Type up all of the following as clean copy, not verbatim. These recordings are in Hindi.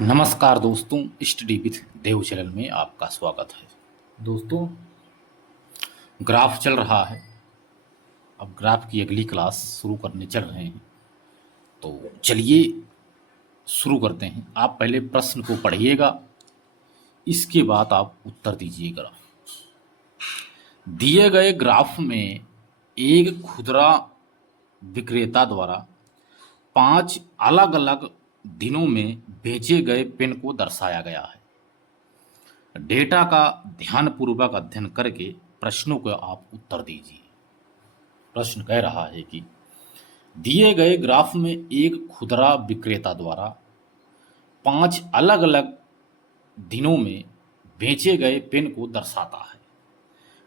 नमस्कार दोस्तों, स्टडी विथ देव चैनल में आपका स्वागत है। दोस्तों, ग्राफ चल रहा है। अब ग्राफ की अगली क्लास शुरू करने चल रहे हैं, तो चलिए शुरू करते हैं। आप पहले प्रश्न को पढ़िएगा, इसके बाद आप उत्तर दीजिएगा। दिए गए ग्राफ में एक खुदरा विक्रेता द्वारा 5 अलग अलग दिनों में बेचे गए पेन को दर्शाया गया है। डेटा का ध्यानपूर्वक अध्ययन करके प्रश्नों को आप उत्तर दीजिए। प्रश्न कह रहा है कि दिए गए ग्राफ में एक खुदरा विक्रेता द्वारा 5 अलग अलग दिनों में बेचे गए पेन को दर्शाता है।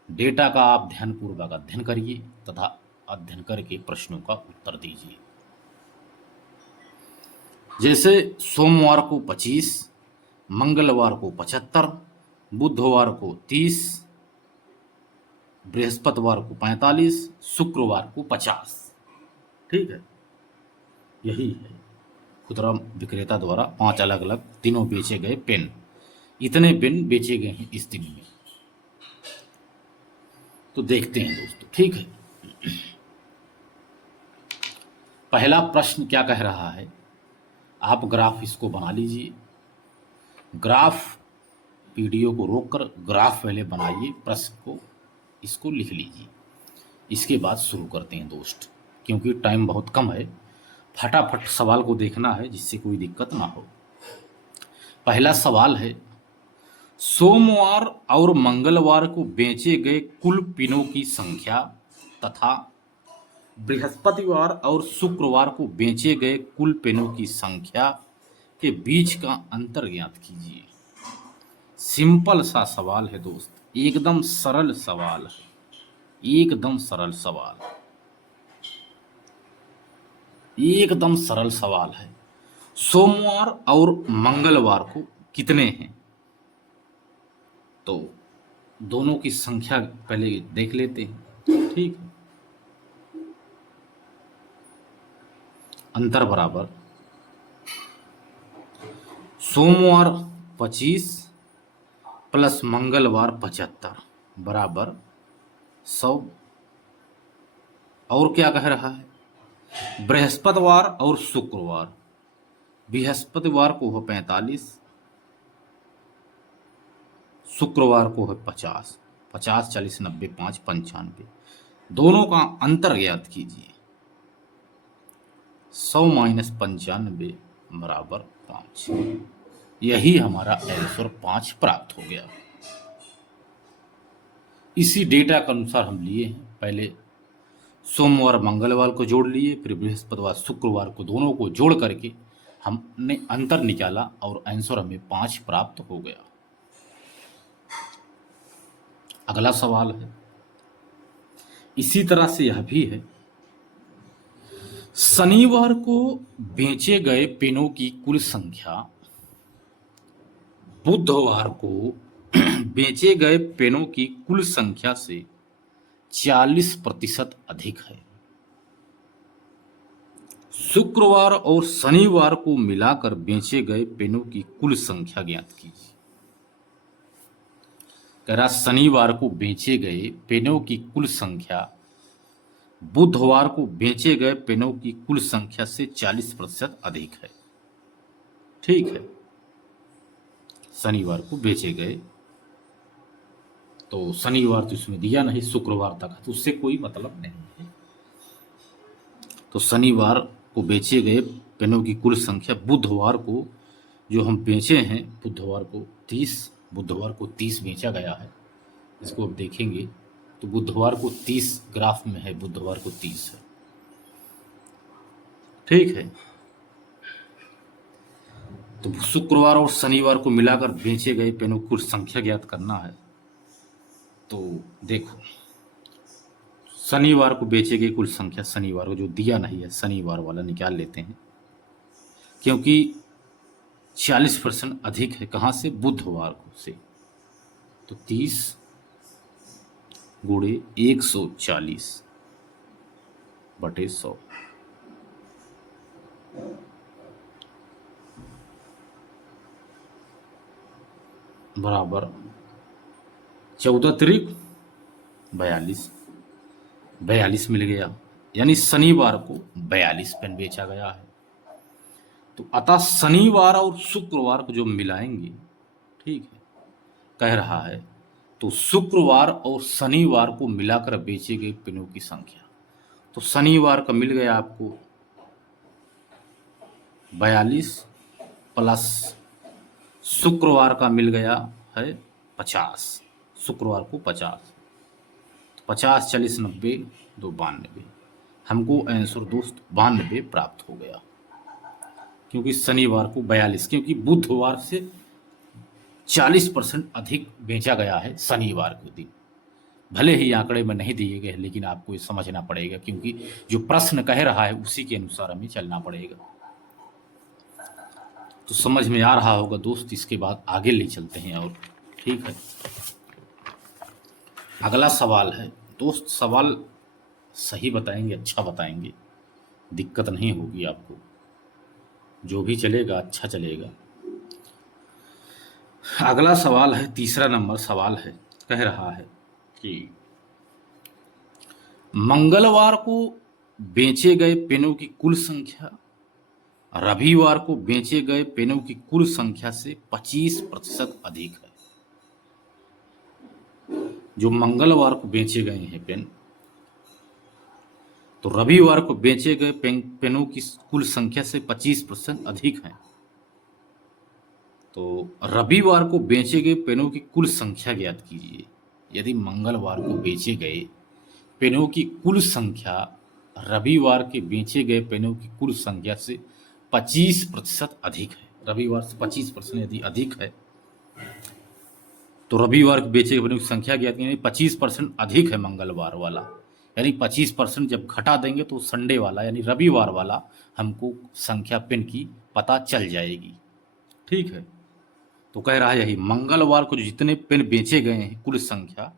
डेटा का आप ध्यानपूर्वक अध्ययन करिए तथा अध्ययन करके प्रश्नों का उत्तर दीजिए। जैसे सोमवार को 25, मंगलवार को 75, बुधवार को 30, बृहस्पतिवार को 45, शुक्रवार को 50। ठीक है, यही है खुदरा विक्रेता द्वारा 5 अलग अलग दिनों बेचे गए पेन। इतने पेन बेचे गए हैं इस दिन में। तो देखते हैं दोस्तों। ठीक है, पहला प्रश्न क्या कह रहा है, आप ग्राफ इसको बना लीजिए। ग्राफ वीडियो को रोककर ग्राफ पहले बनाइए, प्रश्न को इसको लिख लीजिए। इसके बाद शुरू करते हैं दोस्त, क्योंकि टाइम बहुत कम है। फटाफट सवाल को देखना है जिससे कोई दिक्कत ना हो। पहला सवाल है, सोमवार और मंगलवार को बेचे गए कुल पिनों की संख्या तथा बृहस्पतिवार और शुक्रवार को बेचे गए कुल पेनों की संख्या के बीच का अंतर ज्ञात कीजिए। सिंपल सा सवाल है दोस्त, एकदम सरल सवाल है, एकदम सरल सवाल, एकदम सरल सवाल है। सोमवार और मंगलवार को कितने हैं, तो दोनों की संख्या पहले देख लेते हैं। ठीक है, अंतर बराबर सोमवार 25 प्लस मंगलवार 75 बराबर 100। और क्या कह रहा है, बृहस्पतिवार और शुक्रवार, बृहस्पतिवार को हो 45, शुक्रवार को है 50, 50 40 90 5 95। दोनों का अंतर ज्ञात कीजिए। 100 माइनस 95 बराबर 5। यही हमारा आंसर 5 प्राप्त हो गया। इसी डेटा के अनुसार हम लिए हैं। पहले सोमवार मंगलवार को जोड़ लिए, फिर बृहस्पतिवार शुक्रवार को, दोनों को जोड़ करके हमने अंतर निकाला और आंसर हमें 5 प्राप्त हो गया। अगला सवाल है, इसी तरह से यह भी है, शनिवार को बेचे गए पेनों की कुल संख्या बुधवार को बेचे गए पेनों की कुल संख्या से 40% अधिक है। शुक्रवार और शनिवार को मिलाकर बेचे गए पेनों की कुल संख्या ज्ञात कीजिए। कह रहा शनिवार को बेचे गए पेनों की कुल संख्या बुधवार को बेचे गए पेनों की कुल संख्या से 40% अधिक है। ठीक है, शनिवार को बेचे गए, तो शनिवार तो इसमें दिया नहीं, शुक्रवार तक है, तो उससे कोई मतलब नहीं है। तो शनिवार को बेचे गए पेनों की कुल संख्या बुधवार को जो हम बेचे हैं, बुधवार को 30 बेचा गया है। इसको अब देखेंगे तो बुधवार को 30 ग्राफ में है, बुधवार को 30 है। ठीक है, तो शुक्रवार और शनिवार को मिलाकर बेचे गए पेनों की कुल संख्या ज्ञात करना है। तो देखो, शनिवार को बेचे गए कुल संख्या, शनिवार को जो दिया नहीं है, शनिवार वाला निकाल लेते हैं, क्योंकि 40% अधिक है। कहाँ से, बुधवार को से। तो 30 गुणे 140 बटे 100। बराबर 14 तिरिक 42, 42 मिल गया, यानी शनिवार को 42 पेन बेचा गया है। तो अतः शनिवार और शुक्रवार को जो मिलाएंगे, ठीक है, कह रहा है तो शुक्रवार और शनिवार को मिलाकर बेचे गए पेनों की संख्या, तो शनिवार का मिल गया आपको 42 प्लस शुक्रवार का मिल गया है 50, शुक्रवार को 50, 50 40 90 2 92, हमको आंसर दोस्त 92 प्राप्त हो गया, क्योंकि शनिवार को 42, क्योंकि बुधवार से 40% अधिक बेचा गया है शनिवार के दिन। भले ही आंकड़े में नहीं दिए गए, लेकिन आपको ये समझना पड़ेगा, क्योंकि जो प्रश्न कह रहा है उसी के अनुसार हमें चलना पड़ेगा। तो समझ में आ रहा होगा दोस्त, इसके बाद आगे ले चलते हैं और ठीक है। अगला सवाल है दोस्त, सवाल सही बताएंगे, अच्छा बताएंगे, दिक्कत नहीं होगी आपको, जो भी चलेगा अच्छा चलेगा। अगला सवाल है, तीसरा नंबर सवाल है, कह रहा है कि मंगलवार को बेचे गए पेनों की कुल संख्या रविवार को बेचे गए पेनों की कुल संख्या से 25% अधिक है। जो मंगलवार को बेचे गए हैं पेन, तो रविवार को बेचे गए पेनों की कुल संख्या से 25% अधिक है। तो रविवार को बेचे गए पेनों की कुल संख्या ज्ञात कीजिए। यदि मंगलवार को बेचे गए पेनों की कुल संख्या रविवार के बेचे गए पेनों की कुल संख्या से 25% अधिक है, रविवार से 25% यदि अधिक है, तो रविवार के बेचे गए पेनों की संख्या ज्ञात कीजिए। 25% अधिक है मंगलवार वाला, यानी 25% जब घटा देंगे तो संडे वाला यानी रविवार वाला हमको संख्या पेन की पता चल जाएगी, ठीक है। तो कह रहा है यही, मंगलवार को जितने पेन बेचे गए हैं कुल संख्या,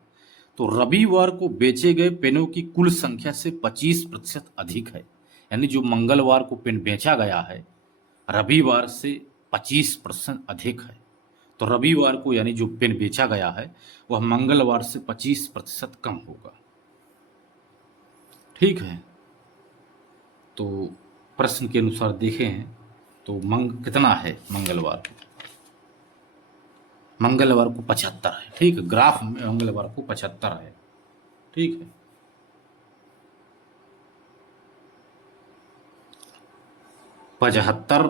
तो रविवार को बेचे गए पेनों की कुल संख्या से 25% अधिक है। यानी जो मंगलवार को पेन बेचा गया है रविवार से 25% अधिक है। तो रविवार को यानी जो पेन बेचा गया है वह मंगलवार से 25% कम होगा, ठीक है। तो प्रश्न के अनुसार देखें तो कितना है मंगलवार को? मंगलवार को 75 है, ठीक है। ग्राफ में मंगलवार को 75 है, ठीक है। पचहत्तर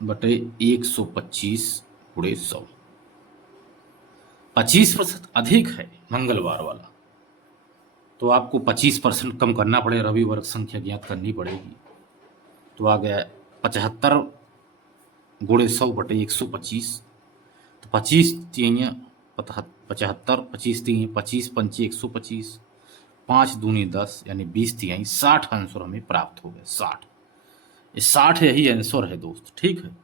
बटे 125 गुणे 100, 25% अधिक है मंगलवार वाला, तो आपको 25% कम करना पड़ेगा, रविवार की संख्या ज्ञात करनी पड़ेगी। तो आ गया 75 गुणे 100 बटे 125, तो 25 तीन 75, 25 तीन 25, 5 125, 5 दूनी 10 यानी 20 तिहाई 60 आंसर हमें प्राप्त हो गया। 60, ये 60 यही आंसर है दोस्त, ठीक है,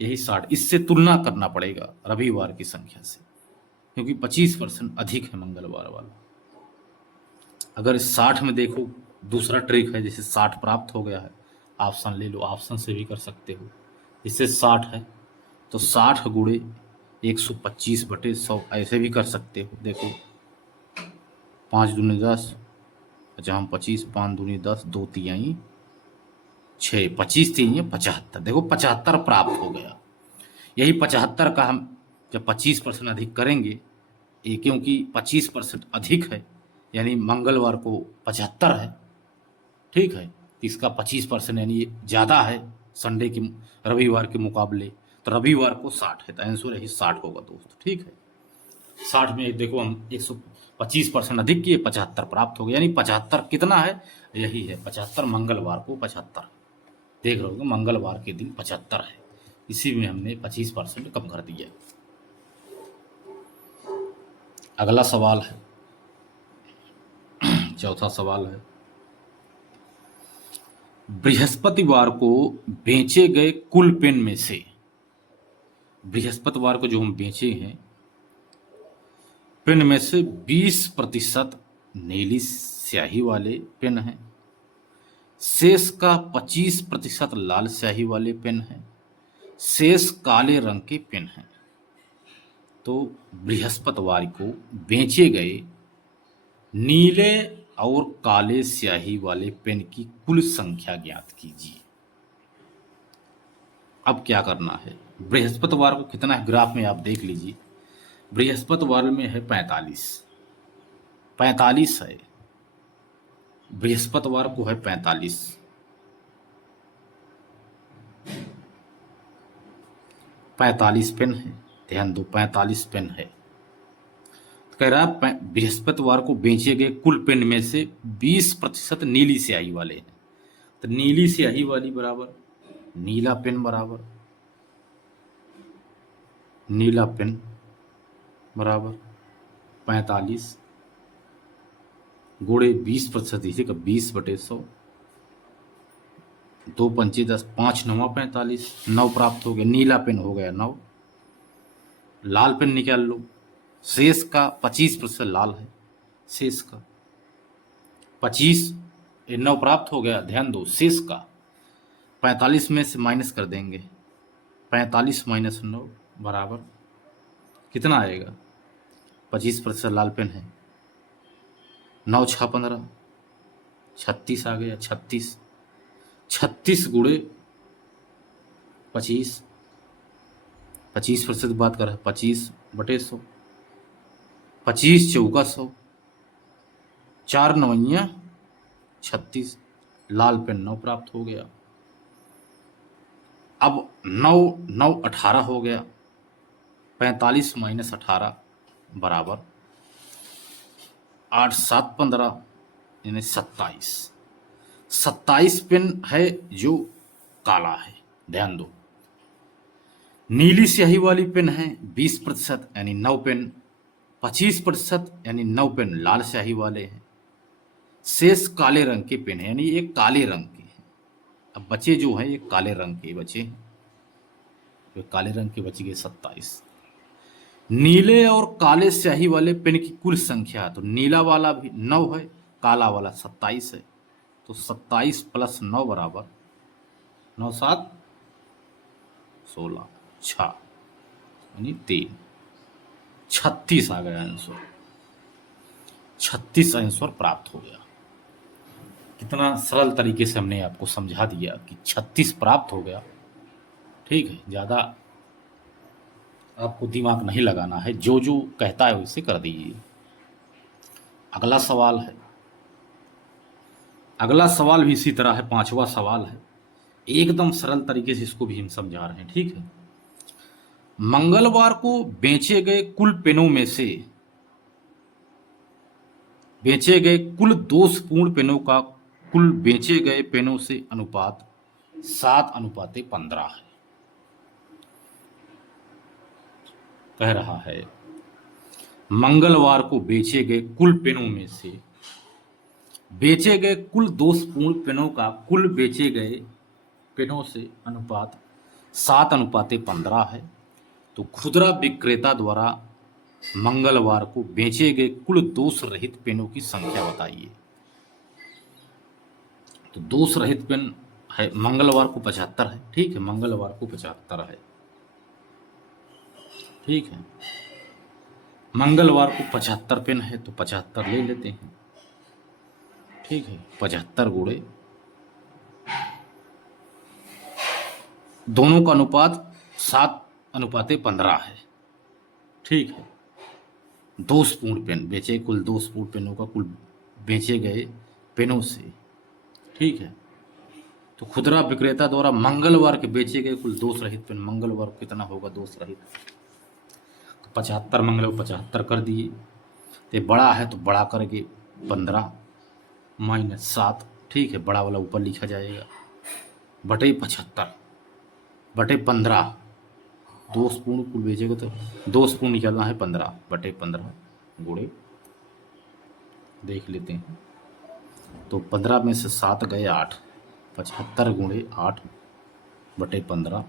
यही 60। इससे तुलना करना पड़ेगा रविवार की संख्या से, क्योंकि 25% अधिक है मंगलवार वाला। अगर इस 60 में देखो, दूसरा ट्रिक है, जैसे 60 प्राप्त हो गया है, ऑप्शन ले लो, ऑप्शन से भी कर सकते हो। इससे 60 है तो 60 गुणे 125 बटे 100 ऐसे भी कर सकते हो। देखो 5 दूनी 10, अच्छा हम 25, 5 दूनी 10, 2 तिहाई 6, 25 तिहाई 75, देखो 75 प्राप्त हो गया। यही 75 का हम जब 25% अधिक करेंगे, ये क्योंकि 25% अधिक है यानी मंगलवार को 75 है, ठीक है, इसका 25% यानी ज़्यादा है संडे की रविवार के मुकाबले, तो रविवार को 60 है, तो आंसर यही 60 होगा दोस्त, ठीक है। 60 में देखो हम 125% अधिक किए, 75 प्राप्त हो गया, यानी 75 कितना है, यही है 75, मंगलवार को 75, देख रहे हो मंगलवार के दिन 75 है, इसी में हमने 25% कम कर दिया। अगला सवाल है, चौथा सवाल है, बृहस्पतिवार को बेचे गए कुल पेन में से, बृहस्पतिवार को जो हम बेचे हैं पेन में से 20% नीली स्याही वाले पेन हैं, शेष का 25% लाल स्याही वाले पेन हैं, शेष काले रंग के पेन हैं। तो बृहस्पतिवार को बेचे गए नीले और काले स्याही वाले पेन की कुल संख्या ज्ञात कीजिए। अब क्या करना है, बृहस्पतिवार को कितना है ग्राफ में आप देख लीजिए। बृहस्पतिवार में है 45 है, बृहस्पतिवार को है 45 पेन है। ध्यान दो, 45 पेन है। तो कह रहा है बृहस्पतिवार को बेचे गए कुल पेन में से 20% नीली स्याही वाले हैं। तो नीली स्याही वाली बराबर नीला पेन बराबर नीला पेन बराबर 45 गुणे 20%, इसी का 20/100, 2 पंचे 10, 5 9 45, 9 प्राप्त हो गया। नीला पेन हो गया 9। लाल पेन निकाल लो, शेष का 25% लाल है, शेष का 25, 9 प्राप्त हो गया। ध्यान दो, शेष का 45 में से माइनस कर देंगे, 45 - 9 बराबर कितना आएगा, 25% लाल पेन है, 9 × 6 15, 36 आ गया। 36 गुणे 25, 25% बात कर रहा है, 25/100, 25 चौका 100, 4 9 36, लाल पेन 9 प्राप्त हो गया। अब 9 9 18 हो गया, 45 - 18 बराबर 8 7 15 यानी 27। 27 पेन है जो काला है। ध्यान दो, नीली स्याही वाली पेन है 20% यानी 9 पेन, 25% यानी 9 पेन लाल स्याही वाले हैं। शेष काले रंग के पेन है, यानी ये काले रंग के हैं। अब बचे जो हैं ये काले रंग के बचे हैं, तो काले रंग के बच गए 27। नीले और काले स्याही वाले पेन की कुल संख्या, तो नीला वाला भी 9 है, काला वाला 27 है। तो 27 + 9 बराबर 9 7 16 6 यानी 3, 36 आ गया आंसर। 36 आंसर प्राप्त हो गया। कितना सरल तरीके से हमने आपको समझा दिया कि 36 प्राप्त हो गया। ठीक है, ज़्यादा आपको दिमाग नहीं लगाना है, जो जो कहता है वैसे कर दीजिए। अगला सवाल है, अगला सवाल भी इसी तरह है, 5वां सवाल है। एकदम सरल तरीके से इसको भी हम समझा रहे हैं। ठीक है, मंगलवार को बेचे गए कुल पेनों में से बेचे गए कुल दोषपूर्ण पेनों का कुल बेचे गए पेनों से अनुपात 7:15 है। कह रहा है मंगलवार को बेचे गए कुल पेनों में से बेचे गए कुल दोषपूर्ण पेनों का कुल बेचे गए पेनों से अनुपात 7:15 है। तो खुदरा विक्रेता द्वारा मंगलवार को बेचे गए कुल दोष रहित पेनों की संख्या बताइए। तो दोष रहित पेन है मंगलवार को 75 है। ठीक है, मंगलवार को 75 है। ठीक है, मंगलवार को 75 पेन है, तो 75 ले लेते हैं। ठीक है, 75 गुणे दोनों का अनुपात 7:15 है। ठीक है, दोषपूर्ण पेन बेचे कुल दोषपूर्ण पेनों का कुल बेचे गए पेनों से। ठीक है, तो खुदरा विक्रेता द्वारा मंगलवार के बेचे गए कुल दोष रहित पेन, मंगलवार को कितना होगा दोष रहित, तो 75 मंगलवार 75 कर दिए। तो बड़ा है तो बड़ा करके 15 - 7। ठीक है, बड़ा वाला ऊपर लिखा जाएगा बटे 75 बटे 15। दोषपूर्ण कुल बेचेगा तो दोषपूर्ण निकालना है 15 बटे 15 गुणे देख लेते हैं। तो 15 में से 7 गए 8, 75 गुणे 8 बटे 15।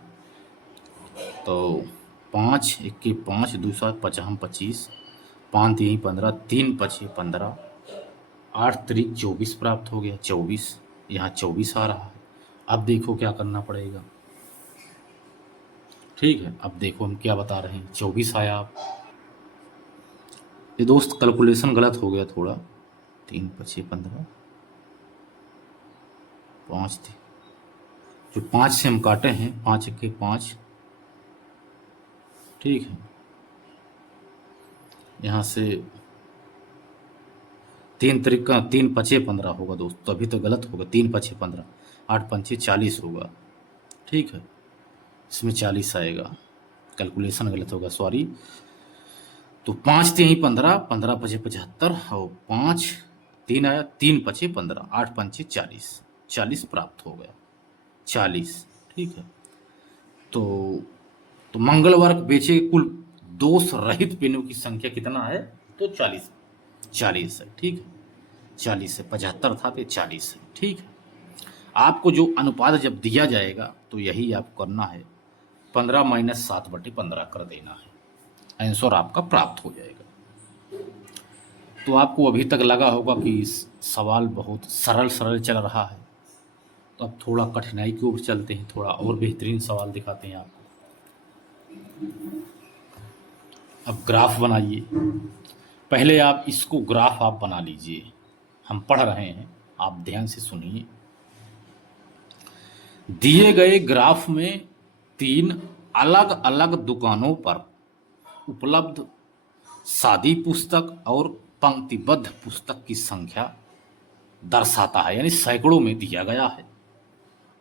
तो 5 1 5 2 7 5 25, 5 3 15, 3 5 15, 8 3 24 प्राप्त हो गया। 24 यहाँ 24 आ रहा है। अब देखो क्या करना पड़ेगा, ठीक है, अब देखो हम क्या बता रहे हैं। 24 आया। आप ये दोस्त कैलकुलेशन गलत हो गया थोड़ा। 3 5 15, 5 थी जो 5 से हम काटे हैं, 5 के 5। ठीक है, यहाँ से 3 तरीका 3 5 15 होगा दोस्त, तो अभी तो गलत होगा। 3 5 15, 8 5 40 होगा। ठीक है, इसमें 40 आएगा, कैलकुलेशन गलत होगा, सॉरी। तो 5 3 15, 15 5 75, और 5 3 आया, 3 5 15, 8 5 40, 40 प्राप्त हो गया। 40। ठीक है, तो मंगलवार बेचे कुल दोष रहित पेनों की संख्या कितना है? तो 40। 40 है। ठीक है, 40 है, 75 था तो 40 है। ठीक है, आपको जो अनुपात जब दिया जाएगा तो यही आपको करना है, 15 माइनस 7/15 कर देना है, आंसर आपका प्राप्त हो जाएगा। तो आपको अभी तक लगा होगा कि सवाल बहुत सरल सरल चल रहा है, तो अब थोड़ा कठिनाई की ओर चलते हैं, थोड़ा और बेहतरीन सवाल दिखाते हैं आपको। अब ग्राफ बनाइए। पहले आप इसको ग्राफ आप बना लीजिए, हम पढ़ रहे हैं, आप ध्यान से सुनिए। दिए गए ग्राफ में 3 अलग अलग दुकानों पर उपलब्ध सादी पुस्तक और पंक्तिबद्ध पुस्तक की संख्या दर्शाता है, यानी सैकड़ों में दिया गया है,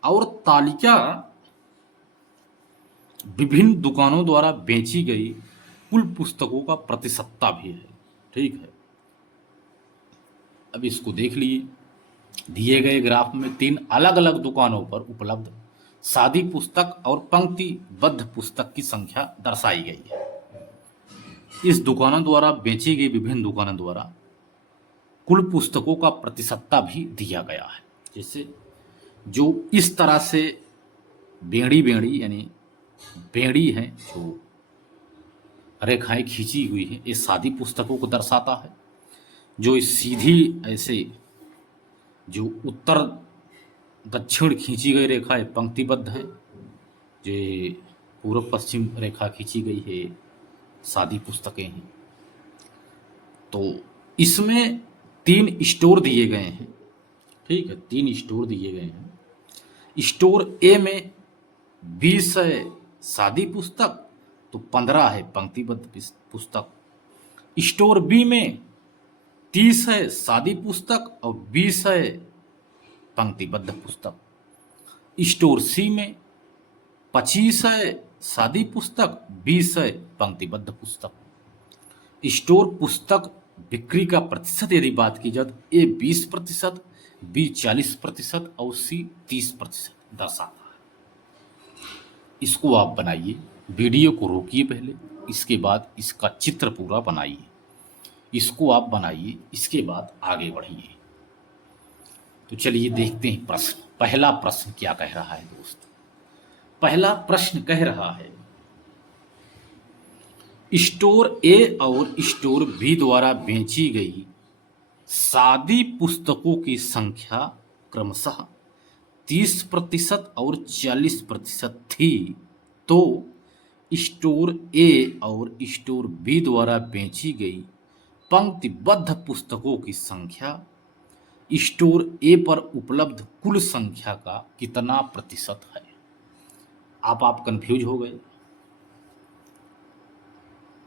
और तालिका विभिन्न दुकानों द्वारा बेची गई कुल पुस्तकों का प्रतिशतता भी है। ठीक है, अब इसको देख लिए। दिए गए ग्राफ में 3 अलग अलग दुकानों पर उपलब्ध सादी पुस्तक और पंक्तिबद्ध पुस्तक की संख्या दर्शाई गई है। इस दुकानों द्वारा बेची गई विभिन्न दुकानों द्वारा कुल पुस्तकों का प्रतिशतता भी दिया गया है। जैसे जो इस तरह से बेड़ी बेड़ी यानी बेड़ी है, जो रेखाएं खींची हुई है, ये सादी पुस्तकों को दर्शाता है। जो इस सीधी ऐसे जो उत्तर दक्षिण खींची गई रेखा है, पंक्तिबद्ध है। जो पूर्व पश्चिम रेखा खींची गई है, सादी पुस्तकें हैं। तो इसमें 3 स्टोर दिए गए हैं। ठीक है, 3 स्टोर दिए गए हैं। स्टोर ए में 20 है सादी पुस्तक, तो 15 है पंक्तिबद्ध पुस्तक। स्टोर बी में 30 है सादी पुस्तक और 20 है पंक्तिबद्ध पुस्तक। स्टोर सी में 25 है सादी पुस्तक, 20 है पंक्तिबद्ध पुस्तक। स्टोर पुस्तक बिक्री का प्रतिशत यदि बात की जाए तो ए 20%, बी 40% और सी 30% दर्शाता है। इसको आप बनाइए, वीडियो को रोकिए पहले, इसके बाद इसका चित्र पूरा बनाइए। इसको आप बनाइए, इसके बाद आगे बढ़िए। तो चलिए देखते हैं प्रश्न। पहला प्रश्न क्या कह रहा है दोस्त? पहला प्रश्न कह रहा है, स्टोर ए और स्टोर बी द्वारा बेची गई सादी पुस्तकों की संख्या क्रमशः 30% और 40% थी, तो स्टोर ए और स्टोर बी द्वारा बेची गई पंक्तिबद्ध पुस्तकों की संख्या स्टोर ए पर उपलब्ध कुल संख्या का कितना प्रतिशत है? आप कंफ्यूज हो गए,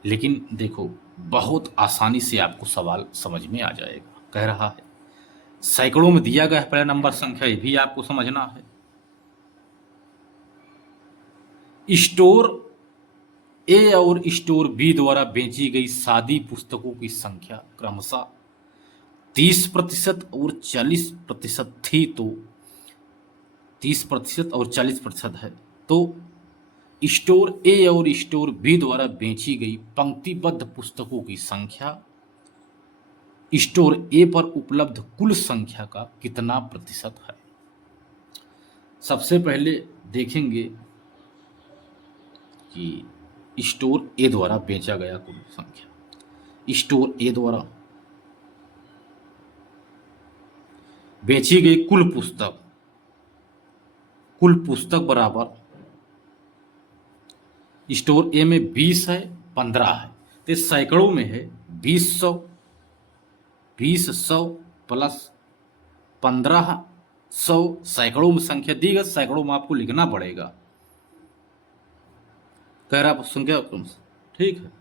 लेकिन देखो बहुत आसानी से आपको सवाल समझ में आ जाएगा। कह रहा है सैकड़ों में दिया गया है पहला नंबर संख्या, ये भी आपको समझना है। स्टोर ए और स्टोर बी द्वारा बेची गई सादी पुस्तकों की संख्या क्रमशः 30% और 40% थी, तो 30% और 40% है, तो स्टोर ए और स्टोर बी द्वारा बेची गई पंक्तिबद्ध पुस्तकों की संख्या स्टोर ए पर उपलब्ध कुल संख्या का कितना प्रतिशत है? सबसे पहले देखेंगे कि स्टोर ए द्वारा बेचा गया कुल संख्या। स्टोर ए द्वारा बेची गई कुल पुस्तक बराबर स्टोर ए में 20 है, 15 है, तो सैकड़ों में है। 20 100 प्लस 1500, सैकड़ों में संख्या दी गई, सैकड़ों में आपको लिखना पड़ेगा। कह रहा संख्या, ठीक है।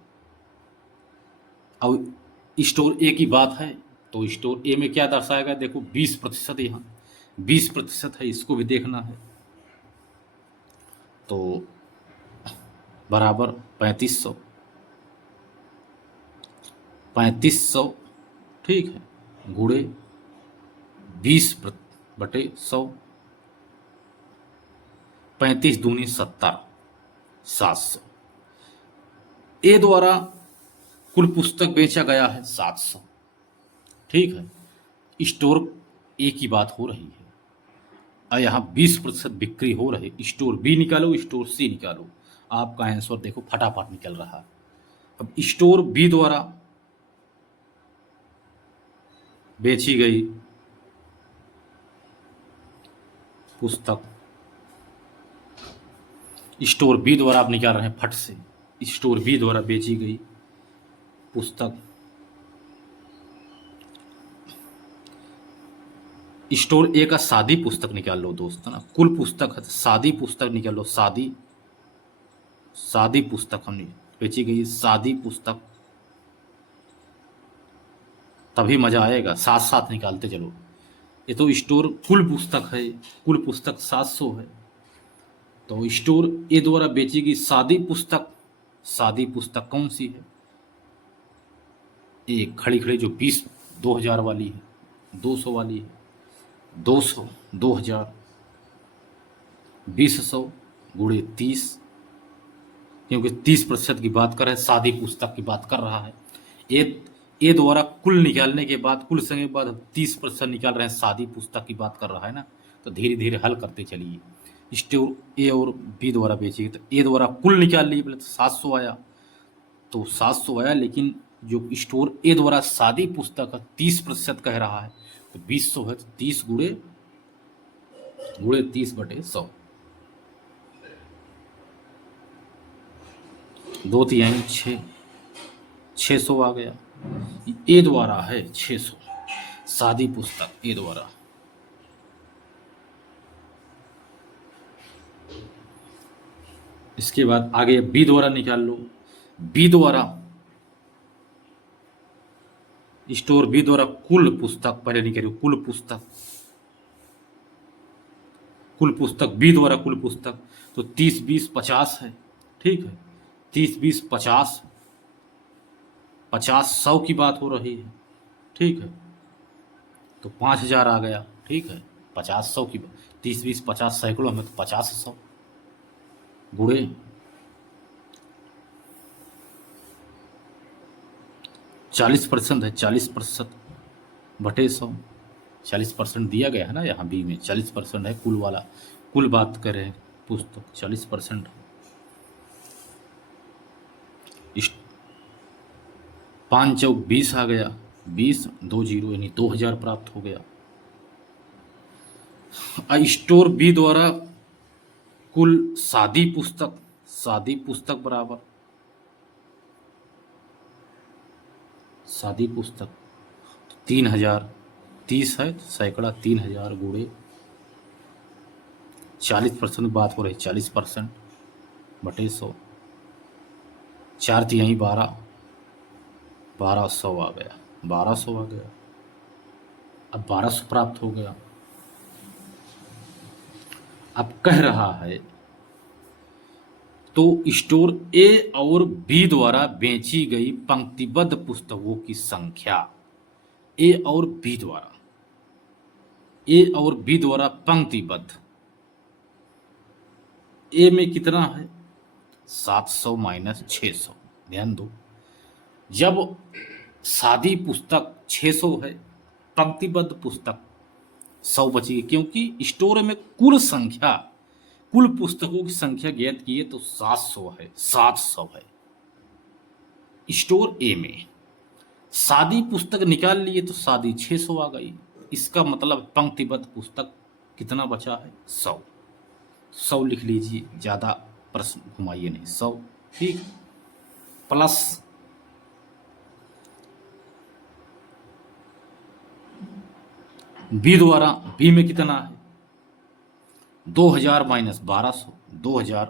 अब स्टोर ए की बात है तो स्टोर ए में क्या दर्शाएगा, देखो 20%, यहाँ 20% है, इसको भी देखना है। तो बराबर 3500, 3500, ठीक है, गुणे 20/100, 35 दूनी 70, 700। ए द्वारा कुल पुस्तक बेचा गया है 700, ठीक है। स्टोर ए की बात हो रही है और यहाँ 20% बिक्री हो रही। स्टोर बी निकालो, स्टोर सी निकालो, आपका आंसर देखो फटाफट निकल रहा है। अब स्टोर बी द्वारा बेची गई पुस्तक, स्टोर बी द्वारा आप निकाल रहे हैं फट से, स्टोर बी द्वारा बेची गई पुस्तक, स्टोर ए का सादी पुस्तक निकाल लो दोस्तों ना, कुल पुस्तक है तो सादी पुस्तक निकाल लो, सादी पुस्तक हमने बेची गई, सादी पुस्तक, तभी मजा आएगा, साथ साथ निकालते चलो। ये तो स्टोर कुल पुस्तक है, कुल पुस्तक 700 है, तो स्टोर ए द्वारा बेची गई सादी पुस्तक कौन सी है, एक खड़ी खड़ी जो 2000 वाली है, 200 वाली है, 200, 2000, 2000 गुणे 30, क्योंकि 30% की बात कर रहे हैं, सादी पुस्तक की बात कर रहा है। ए द्वारा कुल निकालने के बाद, कुल संख्या के बाद 30% निकाल रहे हैं, सादी पुस्तक की बात कर रहा है ना, तो धीरे धीरे हल करते चलिए। स्टोर ए और बी द्वारा बेची, तो ए द्वारा कुल निकाल लिए, पहले तो 700 आया, तो 700 आया, लेकिन जो स्टोर ए द्वारा सादी पुस्तक का 30% कह रहा है, तो 2000 है, तो 30 गुणे 30/100, 2 3 6, 600 आ गया। ए द्वारा है 600, सादी पुस्तक ए द्वारा। इसके बाद आगे बी द्वारा निकाल लो, बी द्वारा, स्टोर बी द्वारा कुल पुस्तक पहले निकालो, कुल पुस्तक बी द्वारा कुल पुस्तक, तो 30 20 50 है, ठीक है, 30 20 50, 50 100 की बात हो रही है, ठीक है, तो 5000 आ गया, ठीक है, 50 100 की 30 20 50 सैकड़ों में, तो 50 100 गुणे 40% है, 40% बटे 100, 40% दिया गया है ना यहाँ बी में, 40% है कुल वाला, कुल बात कर रहे हैं पुस्तक 40%। 5 चौक 20 आ गया, 20 2 0 यानी 2000 प्राप्त हो गया। स्टोर बी द्वारा कुल सादी पुस्तक बराबर सादी पुस्तक 3000, 30 है तो सैकड़ा 3000 गुणे 40% बात हो रही, 40% बटे 100, 4 तिहाई 12, 1200 आ गया, 1200 आ गया। अब 1200 प्राप्त हो गया। अब कह रहा है तो स्टोर ए और बी द्वारा बेची गई पंक्तिबद्ध पुस्तकों की संख्या, ए और बी द्वारा पंक्तिबद्ध, ए में कितना है 700 माइनस 600, ध्यान दो, जब सादी पुस्तक 600 है, पंक्तिबद्ध पुस्तक 100 बची, क्योंकि स्टोर में कुल पुस्तकों की संख्या ज्ञात की है तो 700 है। स्टोर ए में सादी पुस्तक निकाल लिए तो सादी 600 आ गई, इसका मतलब पंक्तिबद्ध पुस्तक कितना बचा है 100 लिख लीजिए, ज़्यादा प्रश्न घुमाइए नहीं, 100। ठीक, प्लस बी द्वारा, बी में कितना है 2000 माइनस 1200, 2000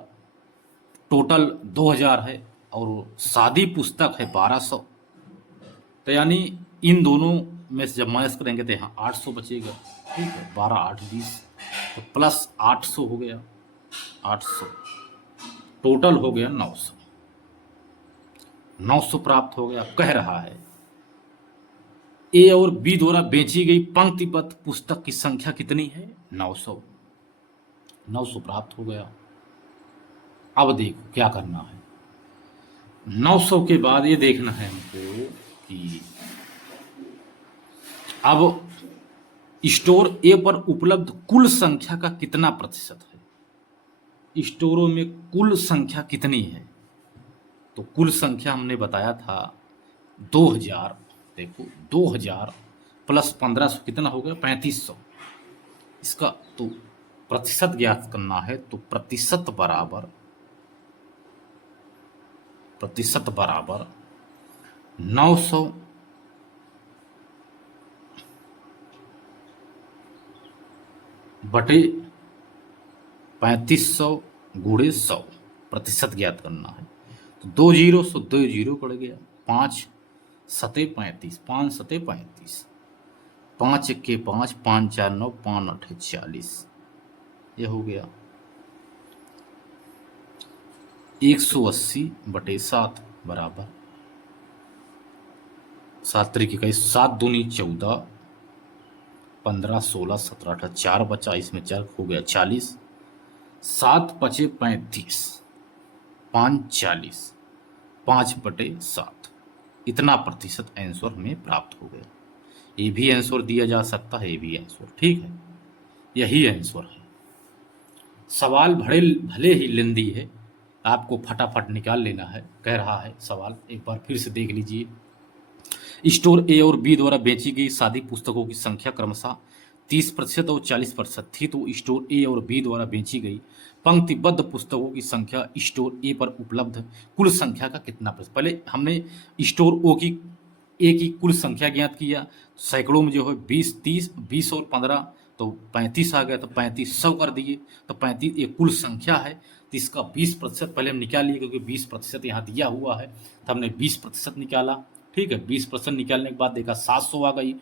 टोटल 2000 है और सादी पुस्तक है 1200, तो यानी इन दोनों में से जब माइनस करेंगे तो यहाँ 800 बचेगा। ठीक है, 12 8 20, तो प्लस 800 हो गया, 800 टोटल हो गया 900, 900 प्राप्त हो गया। कह रहा है ए और बी द्वारा बेची गई पंक्तिबद्ध पुस्तक की संख्या कितनी है 900, 900 प्राप्त हो गया। अब देखो क्या करना है, 900 के बाद ये देखना है हमको कि अब स्टोर ए पर उपलब्ध कुल संख्या का कितना प्रतिशत है, स्टोरों में कुल संख्या कितनी है। तो कुल संख्या हमने बताया था 2000, देखो 2000 प्लस 1500 कितना हो गया 3500। इसका तो प्रतिशत ज्ञात करना है, तो प्रतिशत बराबर 900 बटे 3500 गुणे 100 प्रतिशत ज्ञात करना है। तो 2 जीरो सो 2 जीरो पड़ गया, 5 सते 35, 5 सते 35, 5 के 5, 5 4 9, 5 8 40, ये हो गया 180 बटे 7 बराबर 7 तरीके का 7 दूनी 14, 15 16 17 18 4 बचा, इसमें 4 हो गया 40, 7 पचे 35, 5 40, 5 बटे 7, इतना प्रतिशत आंसर हमें प्राप्त हो गया। ये भी आंसर दिया जा सकता है, ये भी आंसर, ठीक है, यही आंसर है। सवाल भले ही लेंदी है, आपको फटाफट निकाल लेना है। कह रहा है सवाल, एक बार फिर से देख लीजिए। स्टोर ए और बी द्वारा बेची गई सादी पुस्तकों की संख्या क्रमशः 30% और 40% थी, तो स्टोर ए और बी द्वारा बेची गई पंक्तिबद्ध पुस्तकों की संख्या स्टोर ए पर उपलब्ध कुल संख्या का कितना प्रतिशत। पहले हमने स्टोर ओ की ए की कुल संख्या ज्ञात किया, सैकड़ों में जो है 20 30 20 और 15 तो 35 आ गया, तो 3500 कर दिए, तो 35 ये कुल संख्या है, तो इसका 20% पहले हम निकाल लिए, क्योंकि 20% यहाँ दिया हुआ है, तो हमने 20% निकाला। ठीक है, 20% निकालने के बाद देखा 700 आ गई,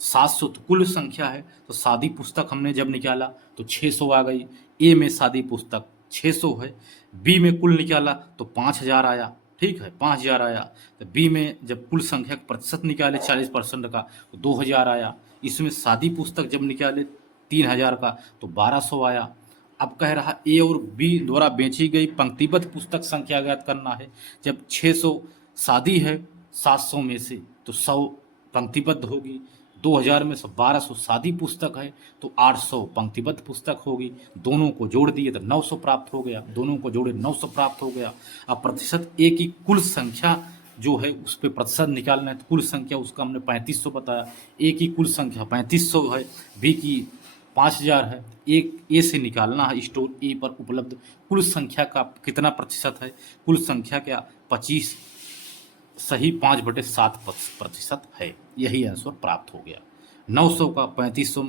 700 तो कुल संख्या है, तो सादी पुस्तक हमने जब निकाला तो 600 आ गई। ए में सादी पुस्तक 600 है, बी में कुल निकाला तो 5000 आया। ठीक है, 5000 आया, तो बी में जब कुल संख्या का प्रतिशत निकाले 40% का तो 2000 आया। इसमें सादी पुस्तक जब निकाले 3000 का तो 1200 आया। अब कह रहा ए और बी द्वारा बेची गई पंक्तिबद्ध पुस्तक संख्या ज्ञात करना है। जब 600 सादी है 700 में से, तो 100 पंक्तिबद्ध होगी, 2000 में से 1200 सादी पुस्तक है, तो 800 पंक्तिबद्ध पुस्तक होगी। दोनों को जोड़ दिए तो 900 प्राप्त हो गया, दोनों को जोड़े 900 प्राप्त हो गया। अब प्रतिशत ए की कुल संख्या जो है उस पर प्रतिशत निकालना है, तो कुल संख्या उसका हमने 3500 बताया। ए की कुल संख्या 3500 है, बी की 5000 है। एक ए से निकालना है स्टोर ए पर उपलब्ध कुल संख्या का कितना प्रतिशत है। कुल संख्या क्या 25 सही 5/7 प्रतिशत है, यही आंसर प्राप्त हो गया। 900 का 3500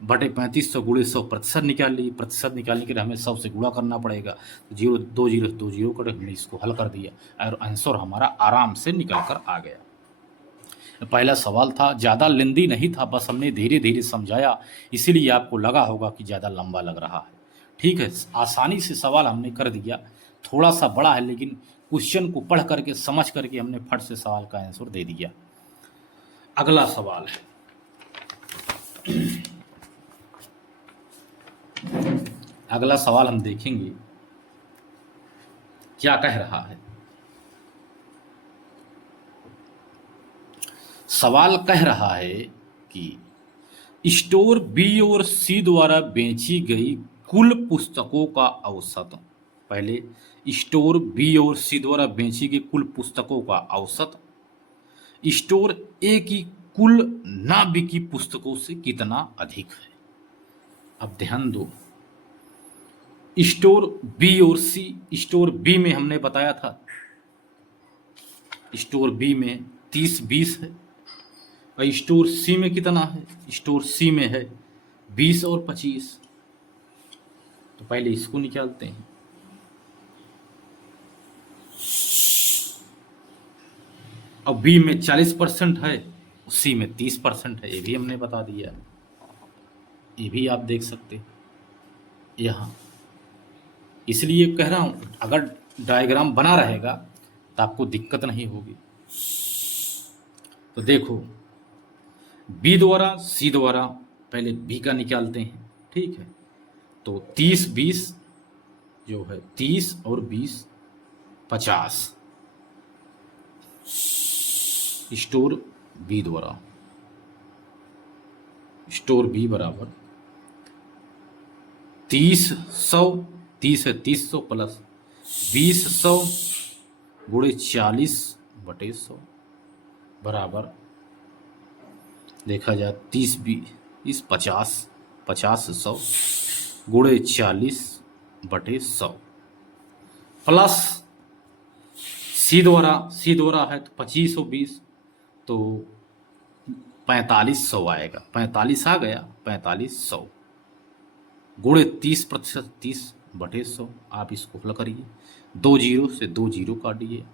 बटे 3500 गुणे 100 प्रतिशत निकाल ली। प्रतिशत निकालने के लिए हमें 100 से गुणा करना पड़ेगा, 0 2 0 2 0 कर हमने इसको हल कर दिया और आंसर हमारा आराम से निकल कर आ गया। पहला सवाल था, ज़्यादा लेंदी नहीं था, बस हमने धीरे धीरे समझाया, इसीलिए आपको लगा होगा कि ज़्यादा लंबा लग रहा है। ठीक है, आसानी से सवाल हमने कर दिया, थोड़ा सा बड़ा है लेकिन क्वेश्चन को पढ़ करके समझ करके हमने फट से सवाल का आंसर दे दिया। अगला सवाल है, अगला सवाल हम देखेंगे क्या कह रहा है। सवाल कह रहा है कि स्टोर बी और सी द्वारा बेची गई कुल पुस्तकों का औसत। पहले स्टोर बी और सी द्वारा बेची गई कुल पुस्तकों का औसत स्टोर ए की कुल ना बिकी पुस्तकों से कितना अधिक है। अब ध्यान दो, स्टोर बी और सी। स्टोर बी में हमने बताया था, स्टोर बी में 30-20 है, और स्टोर सी में कितना है? स्टोर सी में है 20 और 25। तो पहले इसको निकालते हैं। और बी में 40% है, सी में 30% है, ये भी हमने बता दिया। ये भी आप देख सकते यहाँ। इसलिए कह रहा हूँ, अगर डायग्राम बना रहेगा तो आपको दिक्कत नहीं होगी। तो देखो, बी द्वारा सी द्वारा पहले बी का निकालते हैं, ठीक है। तो 30-20 जो है 30 और 20 50। स्टोर बी द्वारा, स्टोर बी बराबर 30-100, 30 है 300 प्लस 20-100 गुणे 40/100 बराबर, देखा जाए 30-20 50, 50-100 गुणे 40/100 प्लस सी द्वारा है तो 25 और 20 तो 4500 आएगा। 45 आ गया, 4500 गुणे 30%, 30/100। आप इसको हल करिए, 2 जीरो से 2 जीरो काटिए,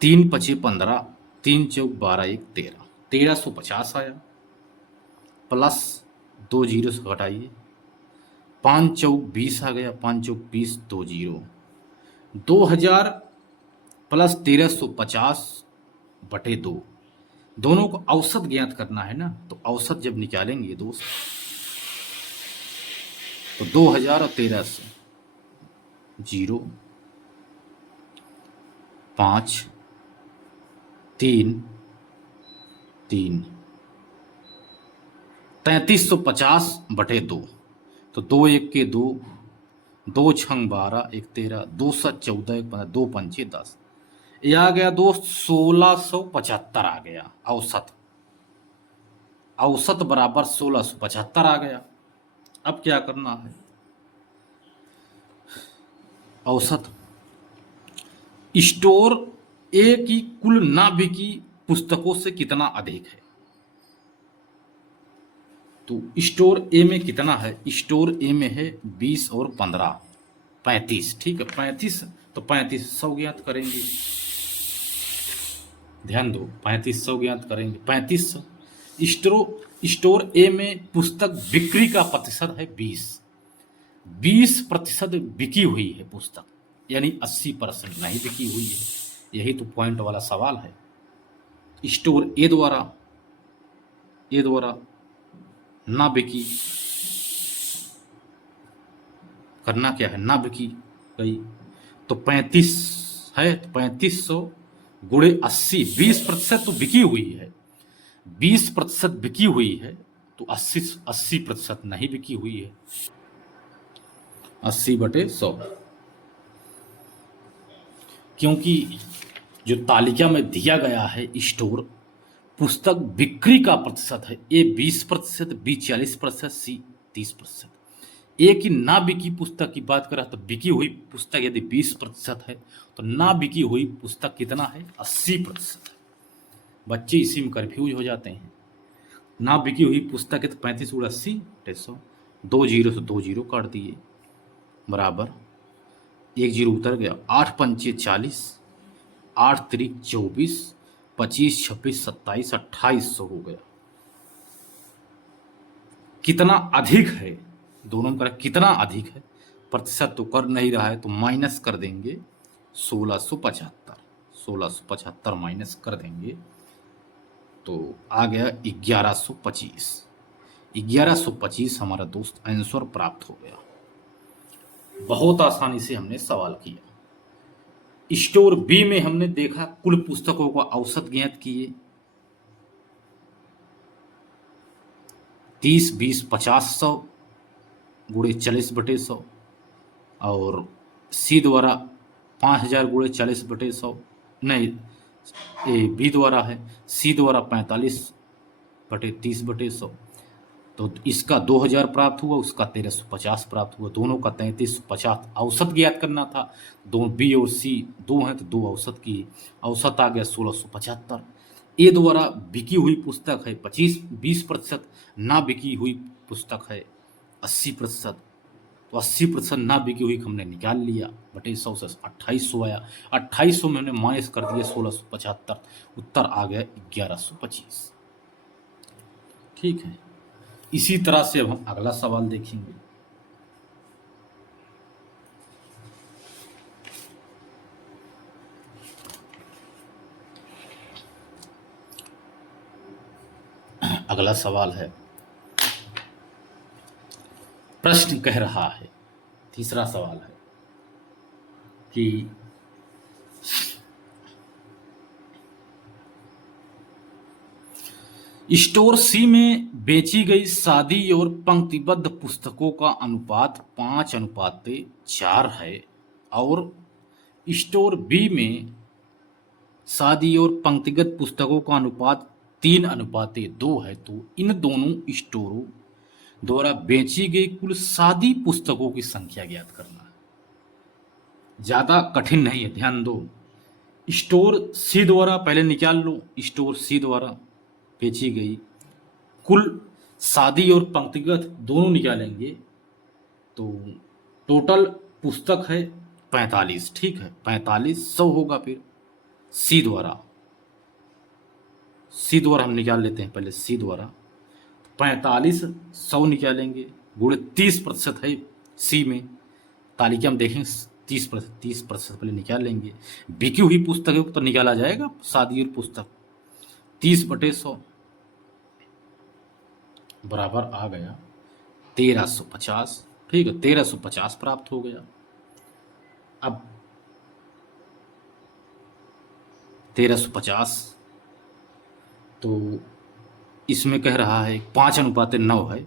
3 पचे 15, 3 चौक 12, 1 13, 1350 आया। प्लस 2 जीरो से घटाइए, 5 चौक 20 आ गया, 5 चौक 20, 2 जीरो, 2000 प्लस 1350/2। दोनों को औसत ज्ञात करना है ना, तो औसत जब निकालेंगे दोस्त तो 2000 और 1300, 0 5 3 3, 3350/2। तो 2 1 के 2, 2 छंग 12, 1 13, 2 7 14, 1 15, 2 पंचे 10। ये आ गया दोस्त 1675 आ गया औसत। औसत बराबर 1675 आ गया। अब क्या करना है? औसत स्टोर ए की कुल ना बिकी पुस्तकों से कितना अधिक है। तो स्टोर ए में कितना है? स्टोर ए में है 20 और 15, 35, ठीक है। 35 तो 3500 ज्ञात करेंगे, ध्यान दो, 3500 ज्ञात करेंगे। 3500 स्टोर ए में पुस्तक बिक्री का प्रतिशत है 20% बिकी हुई है पुस्तक, यानी 80% नहीं बिकी हुई है। यही तो पॉइंट वाला सवाल है। स्टोर ए द्वारा ना बिकी, करना क्या है? ना बिकी गई तो 35 है, तो 3500 गुणे 80, 20% तो बिकी हुई है, 20% बिकी हुई है, तो 80% नहीं बिकी हुई है। 80/100, क्योंकि जो तालिका में दिया गया है स्टोर पुस्तक बिक्री का प्रतिशत है, ए 20%, बी 40%, सी 30%। ए की ना बिकी पुस्तक की बात करें तो बिकी हुई पुस्तक यदि 20% है तो ना बिकी हुई पुस्तक कितना है? 80%। बच्चे इसी में कंफ्यूज हो जाते हैं। ना बिकी हुई पुस्तक है तो 35 गुणा 80, 150, 2 जीरो से 2 जीरो काट दिए, बराबर 1 जीरो उतर गया, 8 पंचे 40, 8 त्रिक 24, 25 26 27 2800 हो गया। कितना अधिक है दोनों में, कितना अधिक है? प्रतिशत तो कर नहीं रहा है तो माइनस कर देंगे 1675 माइनस कर देंगे तो आ गया 1125 हमारा दोस्त आंसर प्राप्त हो गया। बहुत आसानी से हमने सवाल किया। स्टोर बी में हमने देखा कुल पुस्तकों का औसत ज्ञात किए, 30 20 50 100 गुणे 40/100, और सी द्वारा 5000 गुणे 40/100, नहीं बी द्वारा है, सी द्वारा 45/30/100, तो इसका 2000 प्राप्त हुआ, उसका 1350 प्राप्त हुआ, दोनों का 3350 औसत ज्ञात करना था। दो बी और सी दो हैं तो दो औसत की, औसत आ गया 1675। ए द्वारा बिकी हुई पुस्तक है 20%, ना बिकी हुई पुस्तक है 80%। तो 80% ना बिकी हुई हमने निकाल लिया, बटे 100 से 2800 आया। 2800 में हमने माइनस कर दिया 1675, उत्तर आ गया 1125। ठीक है, इसी तरह से अब हम अगला सवाल देखेंगे। अगला सवाल है, प्रश्न कह रहा है, तीसरा सवाल है कि स्टोर सी में बेची गई सादी और पंक्तिबद्ध पुस्तकों का अनुपात 5:4 है और स्टोर बी में सादी और पंक्तिगत पुस्तकों का अनुपात 3:2 है। तो इन दोनों स्टोरों द्वारा बेची गई कुल सादी पुस्तकों की संख्या ज्ञात करना है। ज्यादा कठिन नहीं है, ध्यान दो। स्टोर सी द्वारा पहले निकाल लो, स्टोर सी द्वारा बेची गई कुल सादी और पंक्तिगत दोनों निकालेंगे तो टोटल पुस्तक है 45। ठीक है, 4500 होगा। फिर सी द्वारा हम निकाल लेते हैं पहले, सी द्वारा 4500 निकालेंगे, गुणे 30% है सी में, तालिका हम देखें 30% पहले निकाल लेंगे। बिकी हुई पुस्तकों को तो निकाला जाएगा, सादी और पुस्तक 30/100 बराबर आ गया 1350। ठीक है, 1350 प्राप्त हो गया। अब 1350 तो इसमें कह रहा है 5:9 है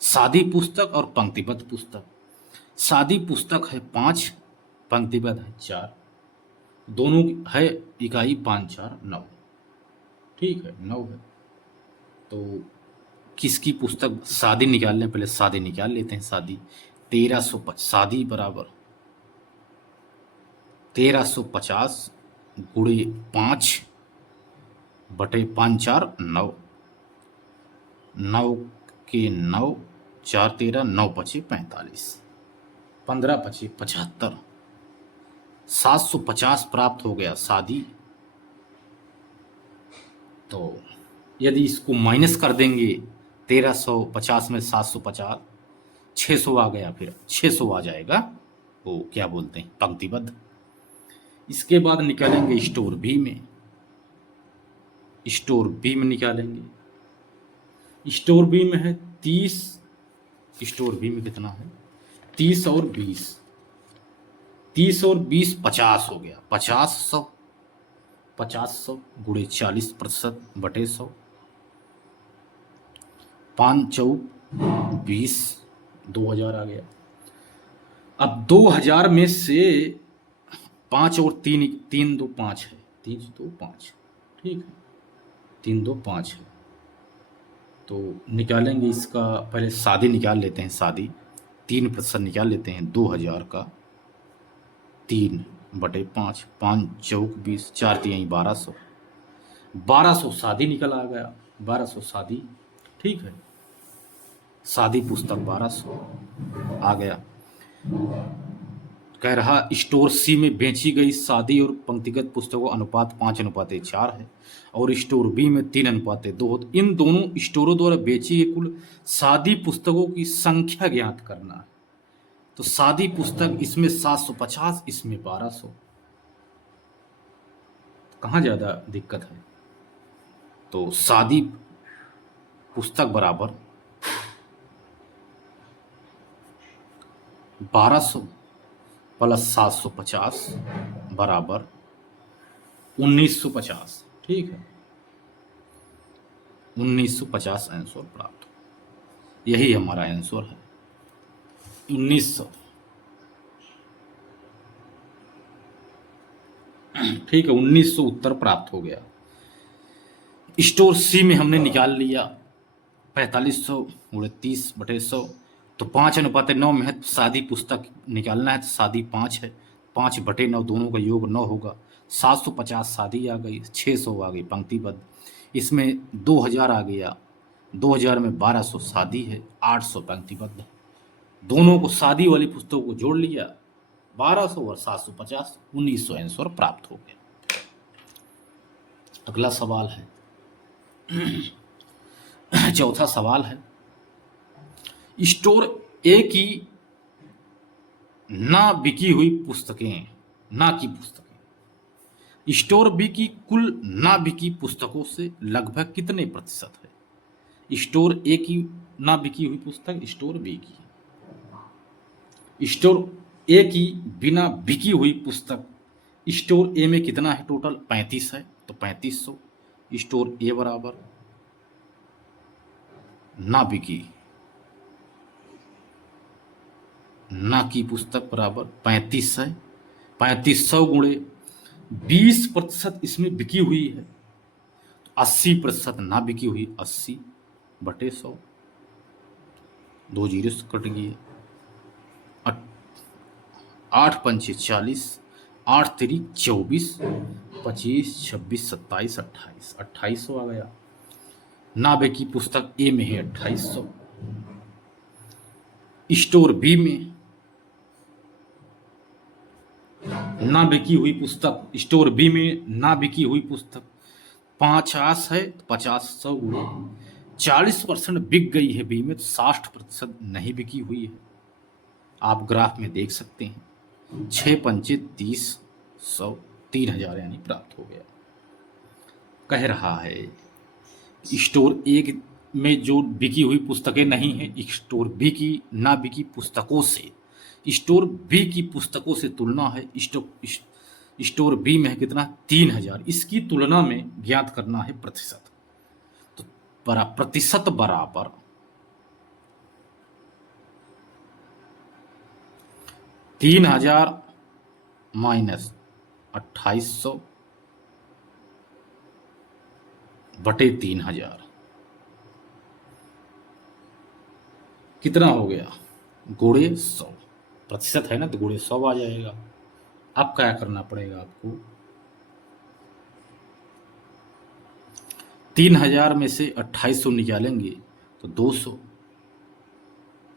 सादी पुस्तक और पंक्तिबद्ध पुस्तक। सादी पुस्तक है 5, पंक्तिबद्ध है 4, दोनों है इकाई 5 4 9। ठीक है, 9 है। तो किसकी पुस्तक सादी निकाल लें, पहले सादी निकाल लेते हैं। सादी 1350, सादी बराबर 1350 गुणे 5/5 4 9, 9 के 9 4 13 9 5 45, 15 5 75, 750 प्राप्त हो गया सादी। तो यदि इसको माइनस कर देंगे 1350 में 750, 600 आ गया, फिर 600 आ जाएगा वो क्या बोलते हैं पंक्तिबद्ध। इसके बाद निकालेंगे स्टोर बी में, स्टोर बी में निकालेंगे। स्टोर बी में है 30, स्टोर बी में कितना है 30 और 20, 30 और 20 50 हो गया, 50 गुणे 40% बटे 100, 5 4 20, 2000 आ गया। अब 2000 में से 5 और 3 3 2 5 है, 3 2 5। ठीक है, 3 2 5 है। तो निकालेंगे इसका, पहले सादी निकाल लेते हैं। सादी 3% निकाल लेते हैं 2000 का, 3/5, 5 चौक 20, 4 3 1200, 1200 सादी निकल आ गया, 1200 सादी। ठीक है, सादी पुस्तक 1200 आ गया। कह रहा स्टोर सी में बेची गई सादी और पंक्तिगत पुस्तकों अनुपात 5:4 है और स्टोर बी में 3:2 हो। इन दोनों स्टोरों द्वारा बेची गई कुल सादी पुस्तकों की संख्या ज्ञात करना है। तो सादी पुस्तक इसमें 750, इसमें 1200, कहाँ ज्यादा दिक्कत है। तो सादी पुस्तक बराबर 1200 प्लस 750 बराबर 1950। ठीक है, 1950 आंसर प्राप्त हो। यही हमारा आंसर है 1900। ठीक है, 1900 उत्तर प्राप्त हो गया। स्टोर सी में हमने निकाल लिया 4500 गुणे 30/100, तो 5:9 में है। तो सादी पुस्तक निकालना है तो सादी 5 है, 5/9 दोनों का योग 9 होगा। 750 सादी आ गई, 600 आ गई पंक्तिबद्ध, इसमें 2000 आ गया, 2000 में 1200 सादी है, 800 पंक्तिबद्ध है। दोनों को सादी वाली पुस्तकों को जोड़ लिया, 1200 और 750, 1900 आंसर प्राप्त हो गया। अगला सवाल है चौथा सवाल है, स्टोर ए की ना बिकी हुई पुस्तकें, ना की पुस्तकें स्टोर बी की कुल ना बिकी पुस्तकों से लगभग कितने प्रतिशत है? स्टोर ए की ना बिकी हुई पुस्तक स्टोर बी की, स्टोर ए की बिना बिकी हुई पुस्तक स्टोर ए में कितना है? टोटल 35 है, तो 3500 स्टोर ए बराबर ना बिकी ना की पुस्तक बराबर 35 है, 3500 गुणे 20% इसमें बिकी हुई है, तो 80% ना बिकी हुई, 80/100, 2 जीरो से कट गई। 8 पंचे 40, 8 तिरी 24, 25, 26, 27, 28, 2800 आ गया। ना बिकी पुस्तक ए में है 2800, स्टोर बी में ना बिकी हुई पुस्तक स्टोर बी में ना बिकी हुई पुस्तक 50 है, तो 50 गुणे 40% बिक गई है बी में, तो 60% नहीं बिकी हुई है। आप ग्राफ में देख सकते हैं, 6 पंचे 30, 100, 3000 यानी प्राप्त हो गया। कह रहा है स्टोर ए में जो बिकी हुई पुस्तकें नहीं हैं, स्टोर बी की ना बिकी पुस्तकों से स्टोर बी की पुस्तकों से तुलना है। स्टोर बी में है कितना? 3000, इसकी तुलना में ज्ञात करना है प्रतिशत। तो प्रतिशत बराबर 3000 माइनस 2800 बटे 3000 कितना हो गया? गुणे 100, प्रतिशत है ना, तो गुणे 100 आ जाएगा। अब क्या करना पड़ेगा आपको? 3000 में से 2800 निकालेंगे तो 200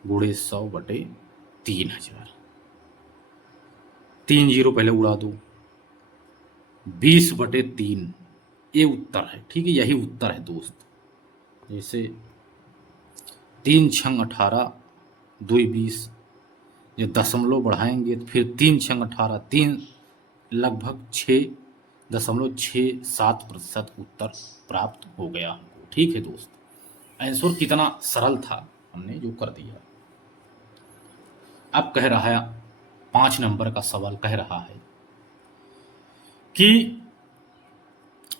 गुणे 100 बटे 3000, 3 जीरो पहले उड़ा दो, 20/3 ये उत्तर है। ठीक है, यही उत्तर है दोस्त। जैसे 3 छंग 18, 2 20, ये दशमलव बढ़ाएंगे तो फिर 3 छंग 18, 3 लगभग 6.67% उत्तर प्राप्त हो गया हमको। ठीक है दोस्त, आंसर कितना सरल था, हमने जो कर दिया। अब कह रहा है 5 नंबर का सवाल कह रहा है कि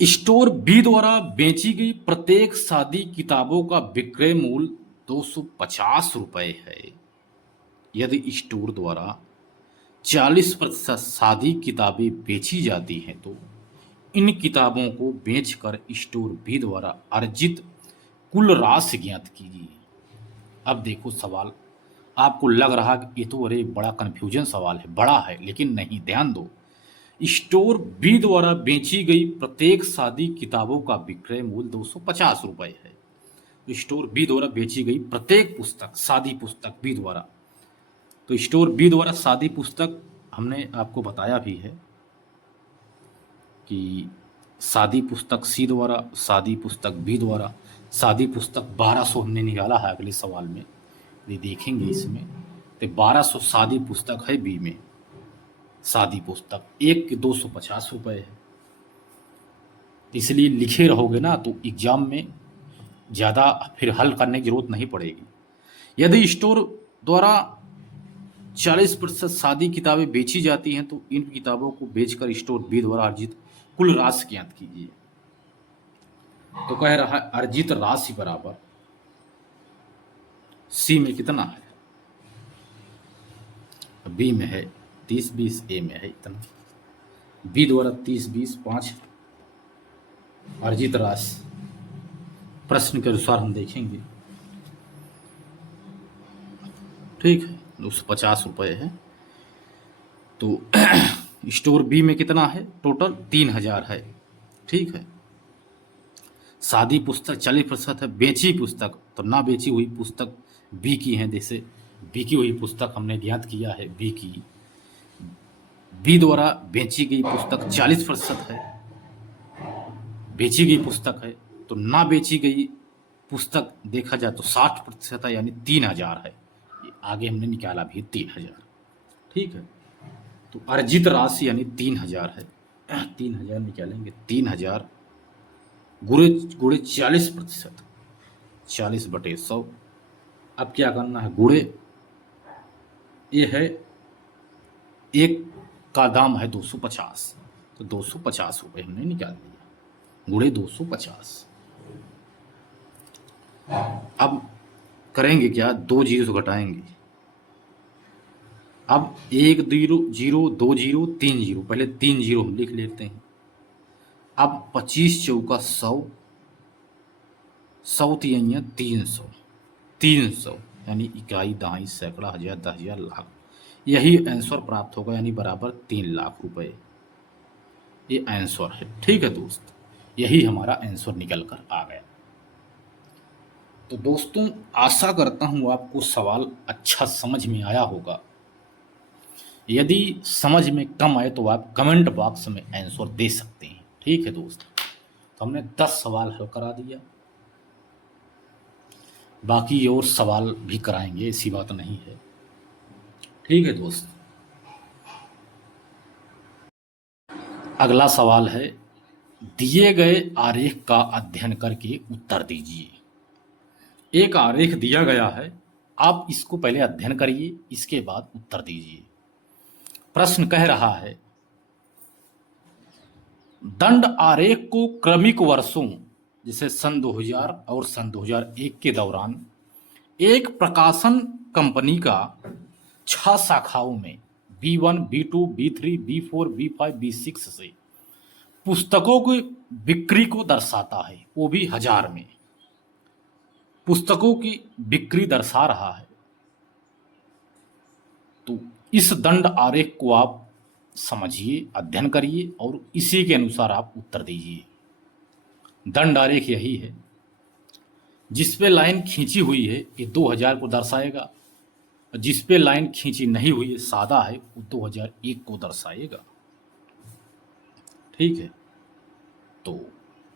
स्टोर बी द्वारा बेची गई प्रत्येक सादी किताबों का विक्रय मूल्य 250 रुपये है। यदि स्टोर द्वारा 40% सादी किताबें बेची जाती हैं तो इन किताबों को बेचकर स्टोर बी द्वारा अर्जित कुल राशि ज्ञात कीजिए। अब देखो सवाल, आपको लग रहा कि ये तो अरे बड़ा कन्फ्यूजन सवाल है, बड़ा है, लेकिन नहीं, ध्यान दो। स्टोर बी द्वारा बेची गई प्रत्येक सादी किताबों का विक्रय मूल्य 250 रुपये है। तो स्टोर बी द्वारा बेची गई प्रत्येक पुस्तक, सादी पुस्तक बी द्वारा, तो स्टोर बी द्वारा सादी पुस्तक हमने आपको बताया भी है कि सादी पुस्तक सी द्वारा, सादी पुस्तक बी द्वारा, सादी पुस्तक 1200 हमने निकाला है अगले सवाल में, ये देखेंगे इसमें। तो 1200 सादी पुस्तक है बी में, सादी पुस्तक एक के 250 रुपये है। इसलिए लिखे रहोगे ना तो एग्जाम में ज़्यादा फिर हल करने की जरूरत नहीं पड़ेगी। यदि स्टोर द्वारा 40% सादी किताबें बेची जाती हैं तो इन किताबों को बेचकर स्टोर बी द्वारा अर्जित कुल राशि ज्ञात कीजिए। तो कह रहा है अर्जित राशि बराबर सी में कितना है? बी में है 30 20, ए में है इतना। बी द्वारा 30 20 5 अर्जित राशि प्रश्न के अनुसार हम देखेंगे ठीक है, 250 रुपये है। तो स्टोर बी में कितना है, टोटल 3000 है। ठीक है, सादी पुस्तक 40% है, बेची पुस्तक तो ना बेची हुई पुस्तक बी की है, जैसे बी की हुई पुस्तक हमने ज्ञात किया है, बी की बी द्वारा बेची गई पुस्तक 40% है, बेची गई पुस्तक है। तो ना बेची गई पुस्तक देखा जाए तो 60% है, यानी 3000 है। ये आगे हमने निकाला भी 3000। ठीक है, तो अर्जित राशि यानी 3000 है। 3000 निकालेंगे, 3000 गुणे गुणे 40%, 40/100। अब क्या करना है, गुणे ये है, एक का दाम है 250, तो 250 रुपये हमने निकाल दिया, गुणे 250। अब करेंगे क्या, 2 जीरो से घटाएंगे। अब 1 जीरो जीरो, 2 जीरो, 3 जीरो, पहले 3 जीरो हम लिख लेते हैं। अब 25 चौका 100, 100 तिहैया 300, 300 यानी इकाई, दहाई, सैकड़ा, हजार, 10,000, लाख। यही आंसर प्राप्त होगा, यानी बराबर 3 लाख रुपए। ये आंसर है। ठीक है दोस्त, यही हमारा आंसर निकल कर आ गया। तो दोस्तों, आशा करता हूँ आपको सवाल अच्छा समझ में आया होगा। यदि समझ में कम आए तो आप कमेंट बॉक्स में आंसर दे सकते हैं। ठीक है दोस्त, तो हमने 10 सवाल हल करा दिया, बाकी और सवाल भी कराएंगे, ऐसी बात नहीं है। ठीक है दोस्त, अगला सवाल है, दिए गए आरेख का अध्ययन करके उत्तर दीजिए। एक आरेख दिया गया है, आप इसको पहले अध्ययन करिए, इसके बाद उत्तर दीजिए। प्रश्न कह रहा है, दंड आरेख को क्रमिक वर्षों जैसे सन 2000 और सन 2001 के दौरान एक प्रकाशन कंपनी का 6 शाखाओं में B1, B2, B3, B4, B5, B6 से पुस्तकों की बिक्री को दर्शाता है, वो भी 1000 में पुस्तकों की बिक्री दर्शा रहा है। तो इस दंड आरेख को आप समझिए, अध्ययन करिए और इसी के अनुसार आप उत्तर दीजिए। दंड आरेख यही है, जिस पे लाइन खींची हुई है ये 2000 को दर्शाएगा, जिस पे लाइन खींची नहीं हुई है, सादा है, वो 2001 को दर्शाएगा। ठीक है, तो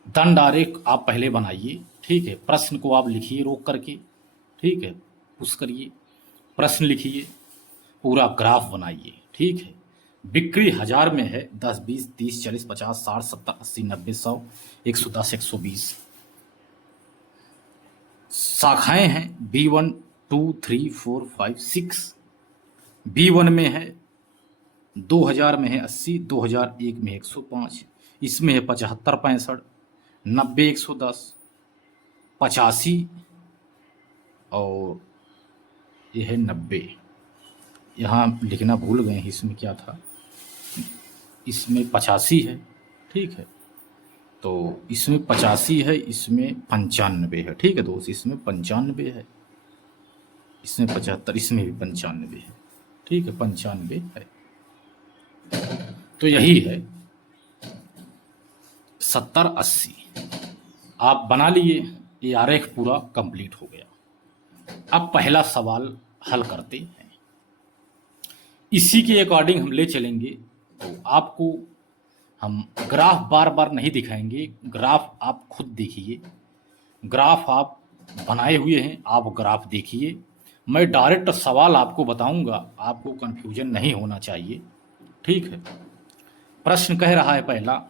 दंड आरेख आप पहले बनाइए। ठीक है, प्रश्न को आप लिखिए रोक करके। ठीक है, पुश करिए, प्रश्न लिखिए, पूरा ग्राफ बनाइए। ठीक है, बिक्री 1000 में है, 10, 20, 30, 40, 50, 60, 70, 80, 90, 100, 110, 120। शाखाएं हैं B1, 2, 3, 4, 5, 6। B1 में है 2000 में है 80, 2001 में 105, इसमें है 75, 65, 90, 110, 85 और ये है 90। यहाँ लिखना भूल गए हैं, इसमें क्या था, इसमें 85 है। ठीक है, तो इसमें 85 है, इसमें 95 है। ठीक है दोस्त, इसमें 95 है, इसमें 75, इसमें भी 95 है। ठीक है, 95 है। तो यही है 70, 80 आप बना लिए, ये आरेख पूरा कंप्लीट हो गया। अब पहला सवाल हल करते हैं, इसी के अकॉर्डिंग हम ले चलेंगे। तो आपको हम ग्राफ बार बार नहीं दिखाएंगे, ग्राफ आप खुद देखिए, ग्राफ आप बनाए हुए हैं, आप ग्राफ देखिए। मैं डायरेक्ट सवाल आपको बताऊंगा, आपको कंफ्यूजन नहीं होना चाहिए। ठीक है, प्रश्न कह रहा है पहला,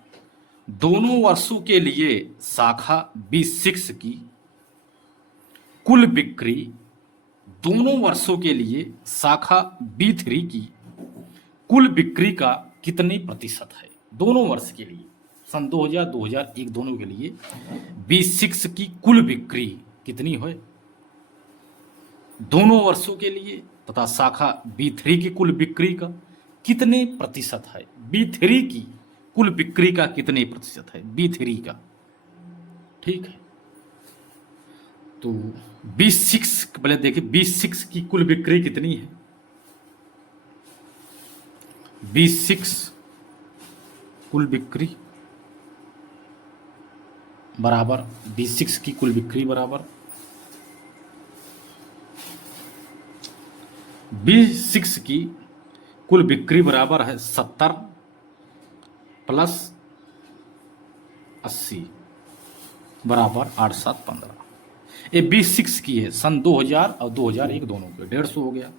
दोनों वर्षों के लिए शाखा B6 की कुल बिक्री, दोनों वर्षों के लिए शाखा B3 की कुल बिक्री का कितने प्रतिशत है? दोनों वर्ष के लिए, सन 2000, 2001 दोनों के लिए B6 की कुल बिक्री कितनी है दोनों वर्षों के लिए, तथा शाखा B3 की कुल बिक्री का कितने प्रतिशत है? B3 की कुल बिक्री का कितने प्रतिशत है? B3 का। ठीक है, तो B6 पहले देखिए B6 की कुल बिक्री कितनी है। B6 कुल बिक्री बराबर B6 की कुल बिक्री बराबर B6 की कुल बिक्री बराबर है 70 प्लस 80 बराबर 8 7 15। ये B6 की है, सन 2000 और 2001 दोनों पे 150 हो गया,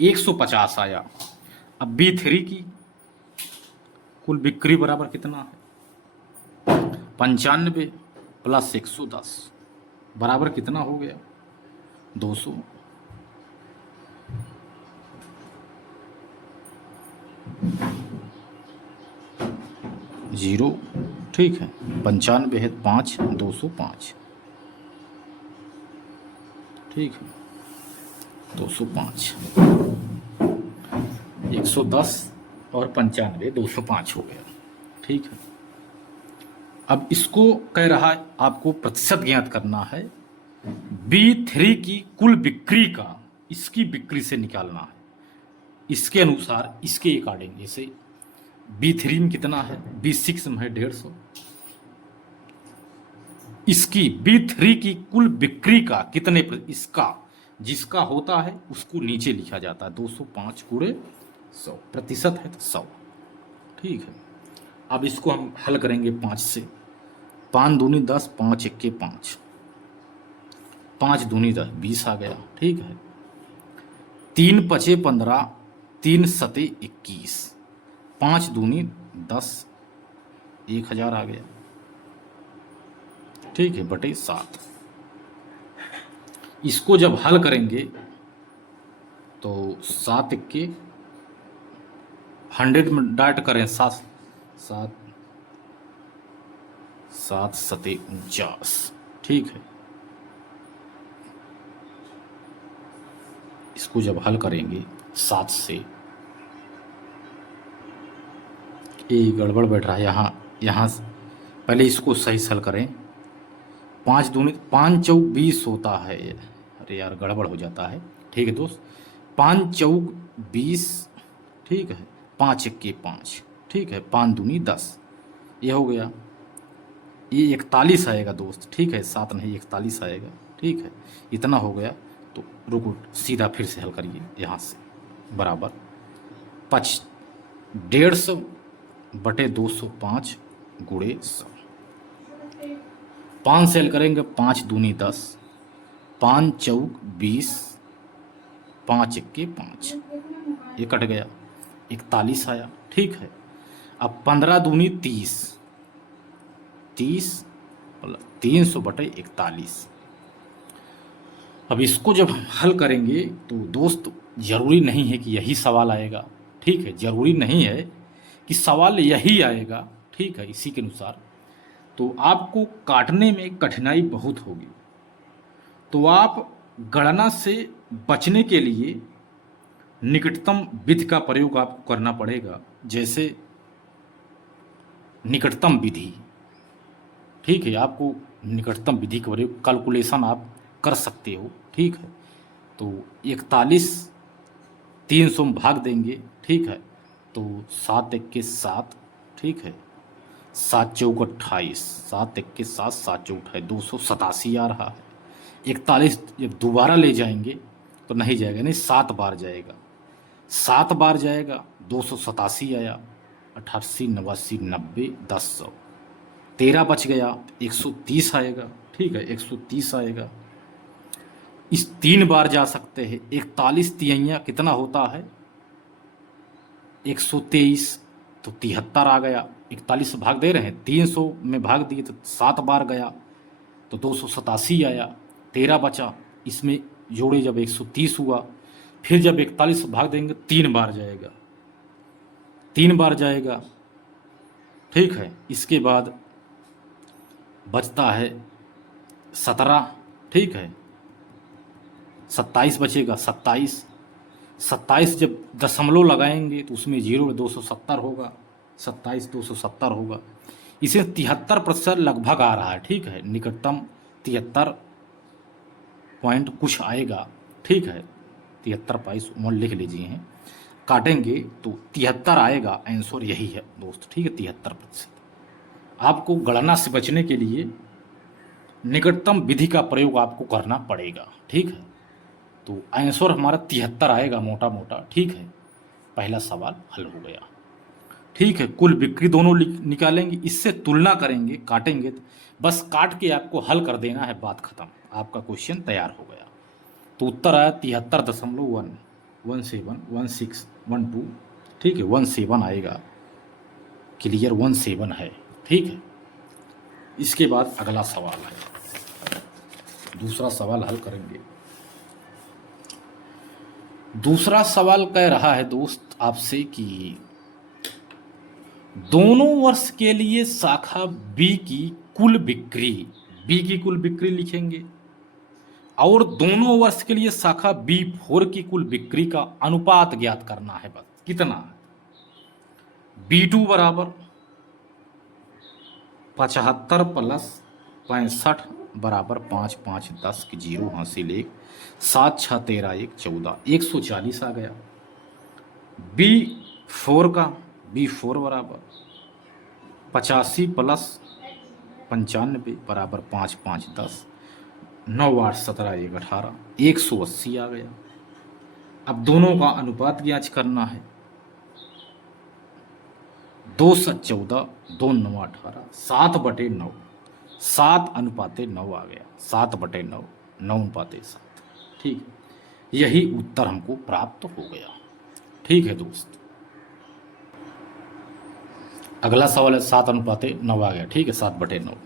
150 आया। अब B3 की कुल बिक्री बराबर कितना है 95 प्लस 110 बराबर कितना हो गया 200। जीरो, ठीक है। 95 है 5, 205, ठीक है 205, 110 और 95 205 हो गया, ठीक है। अब इसको कह रहा है आपको प्रतिशत ज्ञात करना है B3 की कुल बिक्री का, इसकी बिक्री से निकालना है। इसके अनुसार इसके अकॉर्डिंग जैसे B3 में कितना है, B6 में है 150, इसकी B3 की कुल बिक्री का कितने इसका जिसका होता है उसको नीचे लिखा जाता है 205 गुणे 100, प्रतिशत है तो 100, ठीक है। अब इसको हम हल करेंगे 5 से। 5 दूनी 10, 5 इक्के 5, 5 दूनी 10 20 आ गया, ठीक है। 3 पचे 15, 3 सते 21, 5 दूनी 10, 1000 आ गया, ठीक है, बटे 7। इसको जब हल करेंगे तो 7 इक्के 100 में डाट करें 7 7 7 सते 49, ठीक है। इसको जब हल करेंगे 7 से, ये गड़बड़ बैठ रहा है यहाँ पहले इसको सही से हल करें। 5 दूनी 5 चौक 20 होता है, अरे यार गड़बड़ हो जाता है, ठीक है दोस्त। 5 चौक 20, ठीक है, 5 इक्के 5, ठीक है, 5 दूनी 10, ये हो गया। ये 41 आएगा दोस्त, ठीक है, 7 नहीं 41 आएगा, ठीक है, इतना हो गया। तो रुको सीधा फिर से हल करिए यहाँ से, बराबर 150 बटे 205 गुणे 100। 5 से हल करेंगे, 5 दूनी 10, 5 चौक 20, 5 इक्के 5, ये कट गया, 41 आया, ठीक है। अब 15 दूनी 30, 30 300 बटे 41। अब इसको जब हम हल करेंगे तो दोस्त ज़रूरी नहीं है कि यही सवाल आएगा, ठीक है, ज़रूरी नहीं है कि सवाल यही आएगा, ठीक है। इसी के अनुसार तो आपको काटने में कठिनाई बहुत होगी, तो आप गणना से बचने के लिए निकटतम विधि का प्रयोग आपको करना पड़ेगा, जैसे निकटतम विधि, ठीक है। आपको निकटतम विधि का प्रयोग कैलकुलेशन आप कर सकते हो, ठीक है। तो 41 300 में भाग देंगे, ठीक है, तो 7 इक्के 7, ठीक है, 7 चौक 28, 7 इक्के 7, 7 चौक 28, 287 आ रहा है। 41 जब दोबारा ले जाएंगे तो नहीं जाएगा, नहीं 7 बार जाएगा, 7 बार जाएगा, 287 आया, 88 89 90 10 100, 13 बच गया, 130 आएगा, ठीक है, 130 आएगा। इस 3 बार जा सकते हैं, 41 तिहैया कितना होता है 123, तो 73 आ गया। 41 से भाग दे रहे हैं, 300 में भाग दिए तो 7 बार गया, तो 287 आया, 13 बचा, इसमें जोड़े जब 130 हुआ, फिर जब 41 से भाग देंगे 3 बार जाएगा, 3 बार जाएगा, ठीक है। इसके बाद बचता है 17, ठीक है, 27 बचेगा, 27 जब दशमलव लगाएंगे तो उसमें 270 होगा, 27 270 होगा। इसे 73% लगभग आ रहा है, ठीक है, निकटतम 73 पॉइंट कुछ आएगा, ठीक है। 73/1 लिख लीजिए हैं, काटेंगे तो 73 आएगा, आंसर यही है दोस्त, ठीक है, 73%। आपको गणना से बचने के लिए निकटतम विधि का प्रयोग आपको करना पड़ेगा, ठीक है। तो आंसर हमारा 73 आएगा मोटा मोटा, ठीक है। पहला सवाल हल हो गया, ठीक है। कुल बिक्री दोनों निकालेंगे, इससे तुलना करेंगे, काटेंगे, बस काट के आपको हल कर देना है, बात खत्म, आपका क्वेश्चन तैयार हो गया। तो उत्तर आया 73.1171612, ठीक है, 17 आएगा, क्लियर, 17 है, ठीक है। इसके बाद अगला सवाल है, दूसरा सवाल हल करेंगे। दूसरा सवाल कह रहा है दोस्त आपसे कि दोनों वर्ष के लिए शाखा बी की कुल बिक्री, बी की कुल बिक्री लिखेंगे, और दोनों वर्ष के लिए शाखा B4 की कुल बिक्री का अनुपात ज्ञात करना है, बस कितना है। B2 बराबर 75 + 65 बराबर 5 5 10 की 0 हासिल 1 7 6 13 1 14 140 आ गया। B4 का, B4 बराबर 85 + 95 बराबर 5 5 10 9 8 17 1 18 180 आ गया। अब दोनों का अनुपात ज्ञात करना है, 2 7 14 2 9 18 7/9, 7:9 आ गया, 7/9 9:7, ठीक, यही उत्तर हमको प्राप्त हो गया, ठीक है दोस्त। अगला सवाल है 7:9 आ गया, ठीक है, 7/9।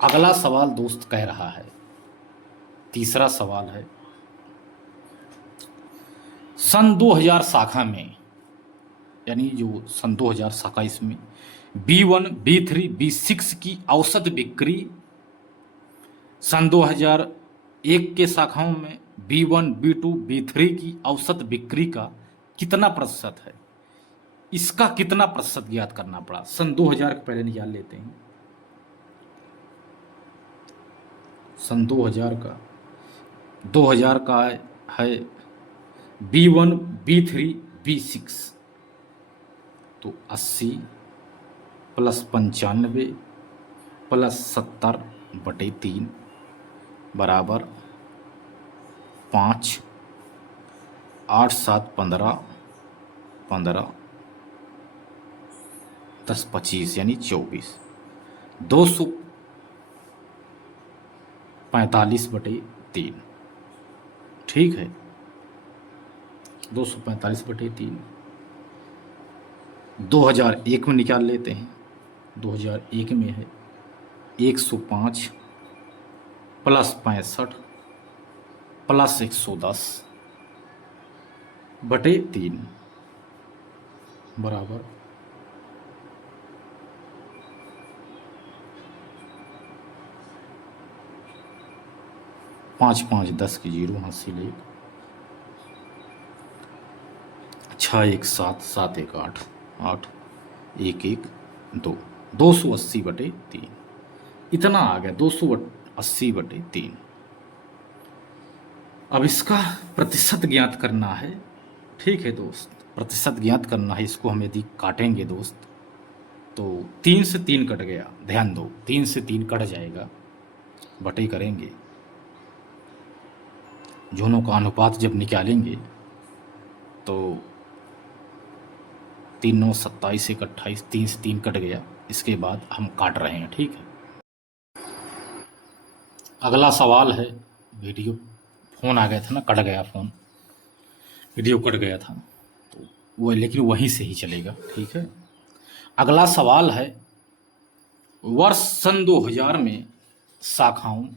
अगला सवाल दोस्त कह रहा है, तीसरा सवाल है, सन 2000 शाखा में, यानी जो सन 2000 शाखा, इसमें B1 B3 B6 की औसत बिक्री सन 2001 के शाखाओं में B1 B2 B3 की औसत बिक्री का कितना प्रतिशत है, इसका कितना प्रतिशत ज्ञात करना पड़ा। सन 2000 के पहले निकाल लेते हैं, सन 2000 का है B1 B3 B6, तो 80 + 95 + 70/3 बराबर 5 8 7 15 15 10 25 यानी 24, 245/3, ठीक है, 245/3। 2001 में निकाल लेते हैं, 2001 में है 105 + 65 + 110/3 बराबर 5 5 10 की 0 हासिल 1 6 1 7 7 1 8 8 1 1 2 280/3, इतना आ गया, 280/3। अब इसका प्रतिशत ज्ञात करना है, ठीक है दोस्त, प्रतिशत ज्ञात करना है। इसको हम यदि काटेंगे दोस्त, तो 3 से 3 कट गया, ध्यान दो, 3 से 3 कट जाएगा, बटे करेंगे, दोनों का अनुपात जब निकालेंगे तो 3 9 27 1 28, 3 से 3 कट गया, इसके बाद हम काट रहे हैं, ठीक है। अगला सवाल है, वीडियो फ़ोन आ गया था ना, कट गया फ़ोन, वीडियो कट गया था, तो वो लेकिन वहीं से ही चलेगा, ठीक है। अगला सवाल है, वर्ष सन 2000 में शाखाओं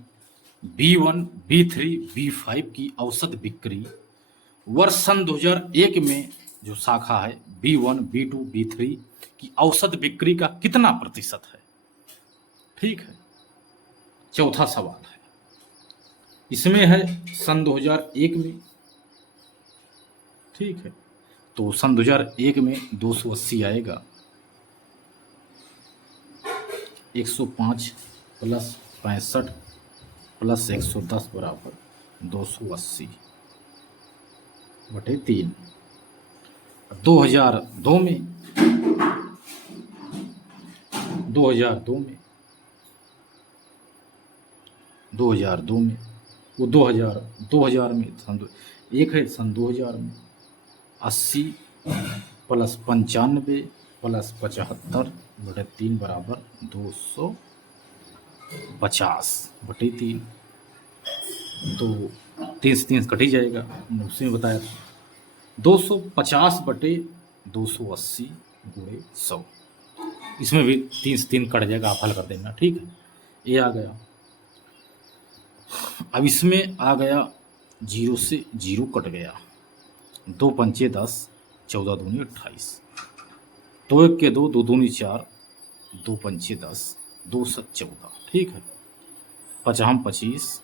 B1 B3 B5 की औसत बिक्री वर्ष सन 2001 में जो शाखा है B1 B2 B3 की औसत बिक्री का कितना प्रतिशत है, ठीक है। चौथा सवाल है, इसमें है सन 2001 में, ठीक है, तो सन 2001 में 280 आएगा, 105 + 65 + 110 बराबर 280 बटे 3। 2002 में 2002 में 2002 में वो 2000 में एक है सन 2000 में 80 प्लस 95 प्लस 75 बटे 3 बराबर 250 बटे 3। तो 3 से 3 कट ही जाएगा, मैंने उसी में बताया था। 250 बटे 280 गुणे 100, इसमें भी 3 से 3 कट जाएगा, आप हल कर देना, ठीक है। ये आ गया। अब इसमें आ गया 0 से 0 कट गया, 2 पंचे 10, 14 दूनी 28, 2 1 के 2, 2 दूनी 4, 2 पंचे 10, 2 7 14, ठीक है। 50 25,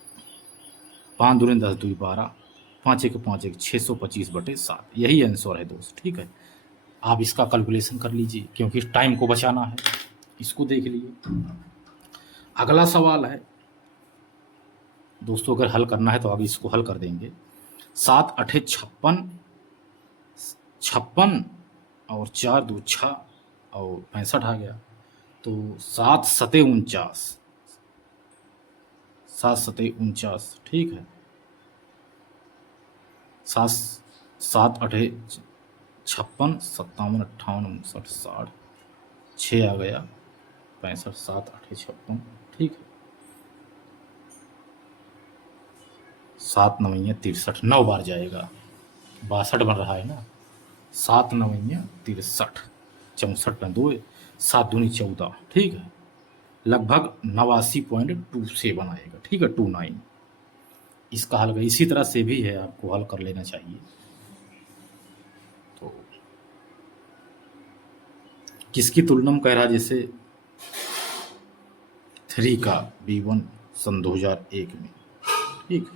5 दूनी 10, 2 12, 5 1 5 1, 625 बटे 7। यही आंसर है दोस्त, ठीक है। आप इसका कैलकुलेशन कर लीजिए, क्योंकि टाइम को बचाना है। इसको देख लीजिए। अगला सवाल है दोस्तों, अगर हल करना है तो आगे इसको हल कर देंगे। 7 8 56 और 4 2 6 और 65 आ गया। तो 7 7 49, 7 7 49, ठीक है। 7 7 8 56, 57 58 59 60, 6 आ गया 65, 7 8 56, ठीक है। 7 9 63, 9 बार जाएगा, 62 बन रहा है ना। 7 9 63, 64 में 2, 7 दूनी 14, ठीक है। लगभग 89.27 आएगा, ठीक है, 29। इसका हल इसी तरह से भी है, आपको हल कर लेना चाहिए। तो किसकी तुलना में कह रहा है, जैसे 3 का B1 सन 2001 में, ठीक है।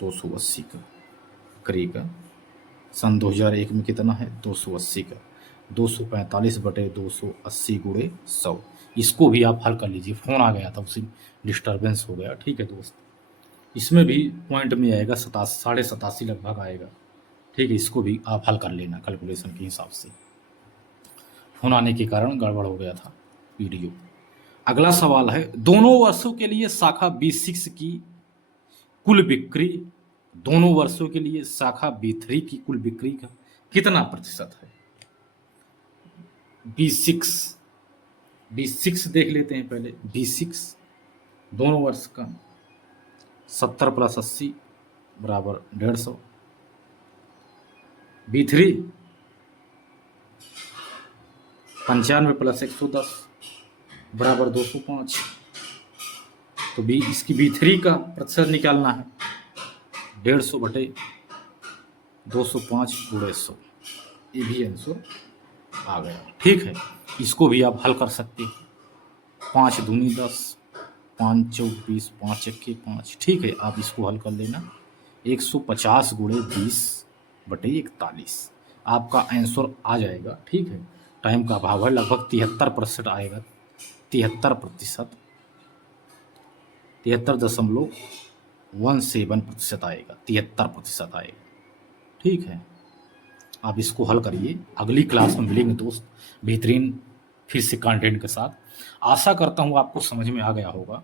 280 का करी का सन 2001 में कितना है, 280 का 245 बटे 280 गुणे 100। इसको भी आप हल कर लीजिए। फ़ोन आ गया था, उसी डिस्टर्बेंस हो गया, ठीक है दोस्त। इसमें भी पॉइंट में आएगा 87 लगभग आएगा, ठीक है। इसको भी आप हल कर लेना कैलकुलेशन के हिसाब से। फ़ोन आने के कारण गड़बड़ हो गया था वीडियो। अगला सवाल है, दोनों वर्षों के लिए शाखा B6 की कुल बिक्री, दोनों वर्षों के लिए शाखा B3 की कुल बिक्री का कितना प्रतिशत है। B6 देख लेते हैं पहले। B6 दोनों वर्ष का 70 प्लस 80 बराबर 150। B3 95 प्लस 110 बराबर 205। तो इसकी B3 का प्रतिशत निकालना है, 150 बटे 205 गुणे 100। ये भी आंसर आ गया, ठीक है। इसको भी आप हल कर सकते हैं। 5 दूनी 10, 5 चौक 20, 5 1 5, ठीक है। आप इसको हल कर लेना। 150 गुणे 20 बटे 41 आपका आंसर आ जाएगा, ठीक है। टाइम का अभाव है, लगभग 73% आएगा, 73%, 73.17% आएगा, 73% आएगा, ठीक है। आप इसको हल करिए। अगली क्लास में मिलेंगे दोस्त, बेहतरीन फिर से कंटेंट के साथ। आशा करता हूँ आपको समझ में आ गया होगा।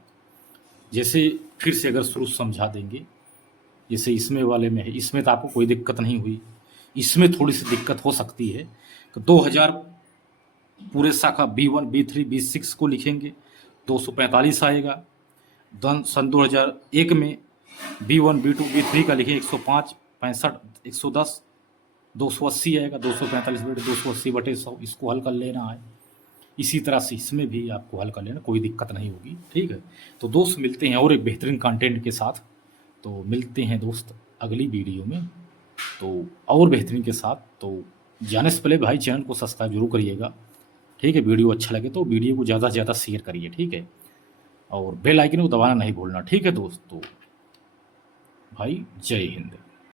जैसे फिर से अगर शुरू समझा देंगे, जैसे इसमें वाले में है, इसमें तो आपको कोई दिक्कत नहीं हुई, इसमें थोड़ी सी दिक्कत हो सकती है। तो 2000 पूरे शाखा B1 B3 B6 को लिखेंगे, 245 आएगा। सन 2001 में B1 B2 B3 का लिखें 105 65 110, 280 आएगा, 245 बटे 280 बटे 100। इसको हल कर लेना है। इसी तरह से इसमें भी आपको हल कर लेना, कोई दिक्कत नहीं होगी, ठीक है। तो दोस्त मिलते हैं और एक बेहतरीन कंटेंट के साथ। तो मिलते हैं दोस्त अगली वीडियो में, तो और बेहतरीन के साथ। तो जाने से पहले भाई चैनल को सब्सक्राइब जरूर करिएगा, ठीक है। वीडियो अच्छा लगे तो वीडियो को ज़्यादा से ज़्यादा शेयर करिए, ठीक है। और बेल आइकन को दबाना नहीं भूलना, ठीक है दोस्तों। भाई जय हिंद।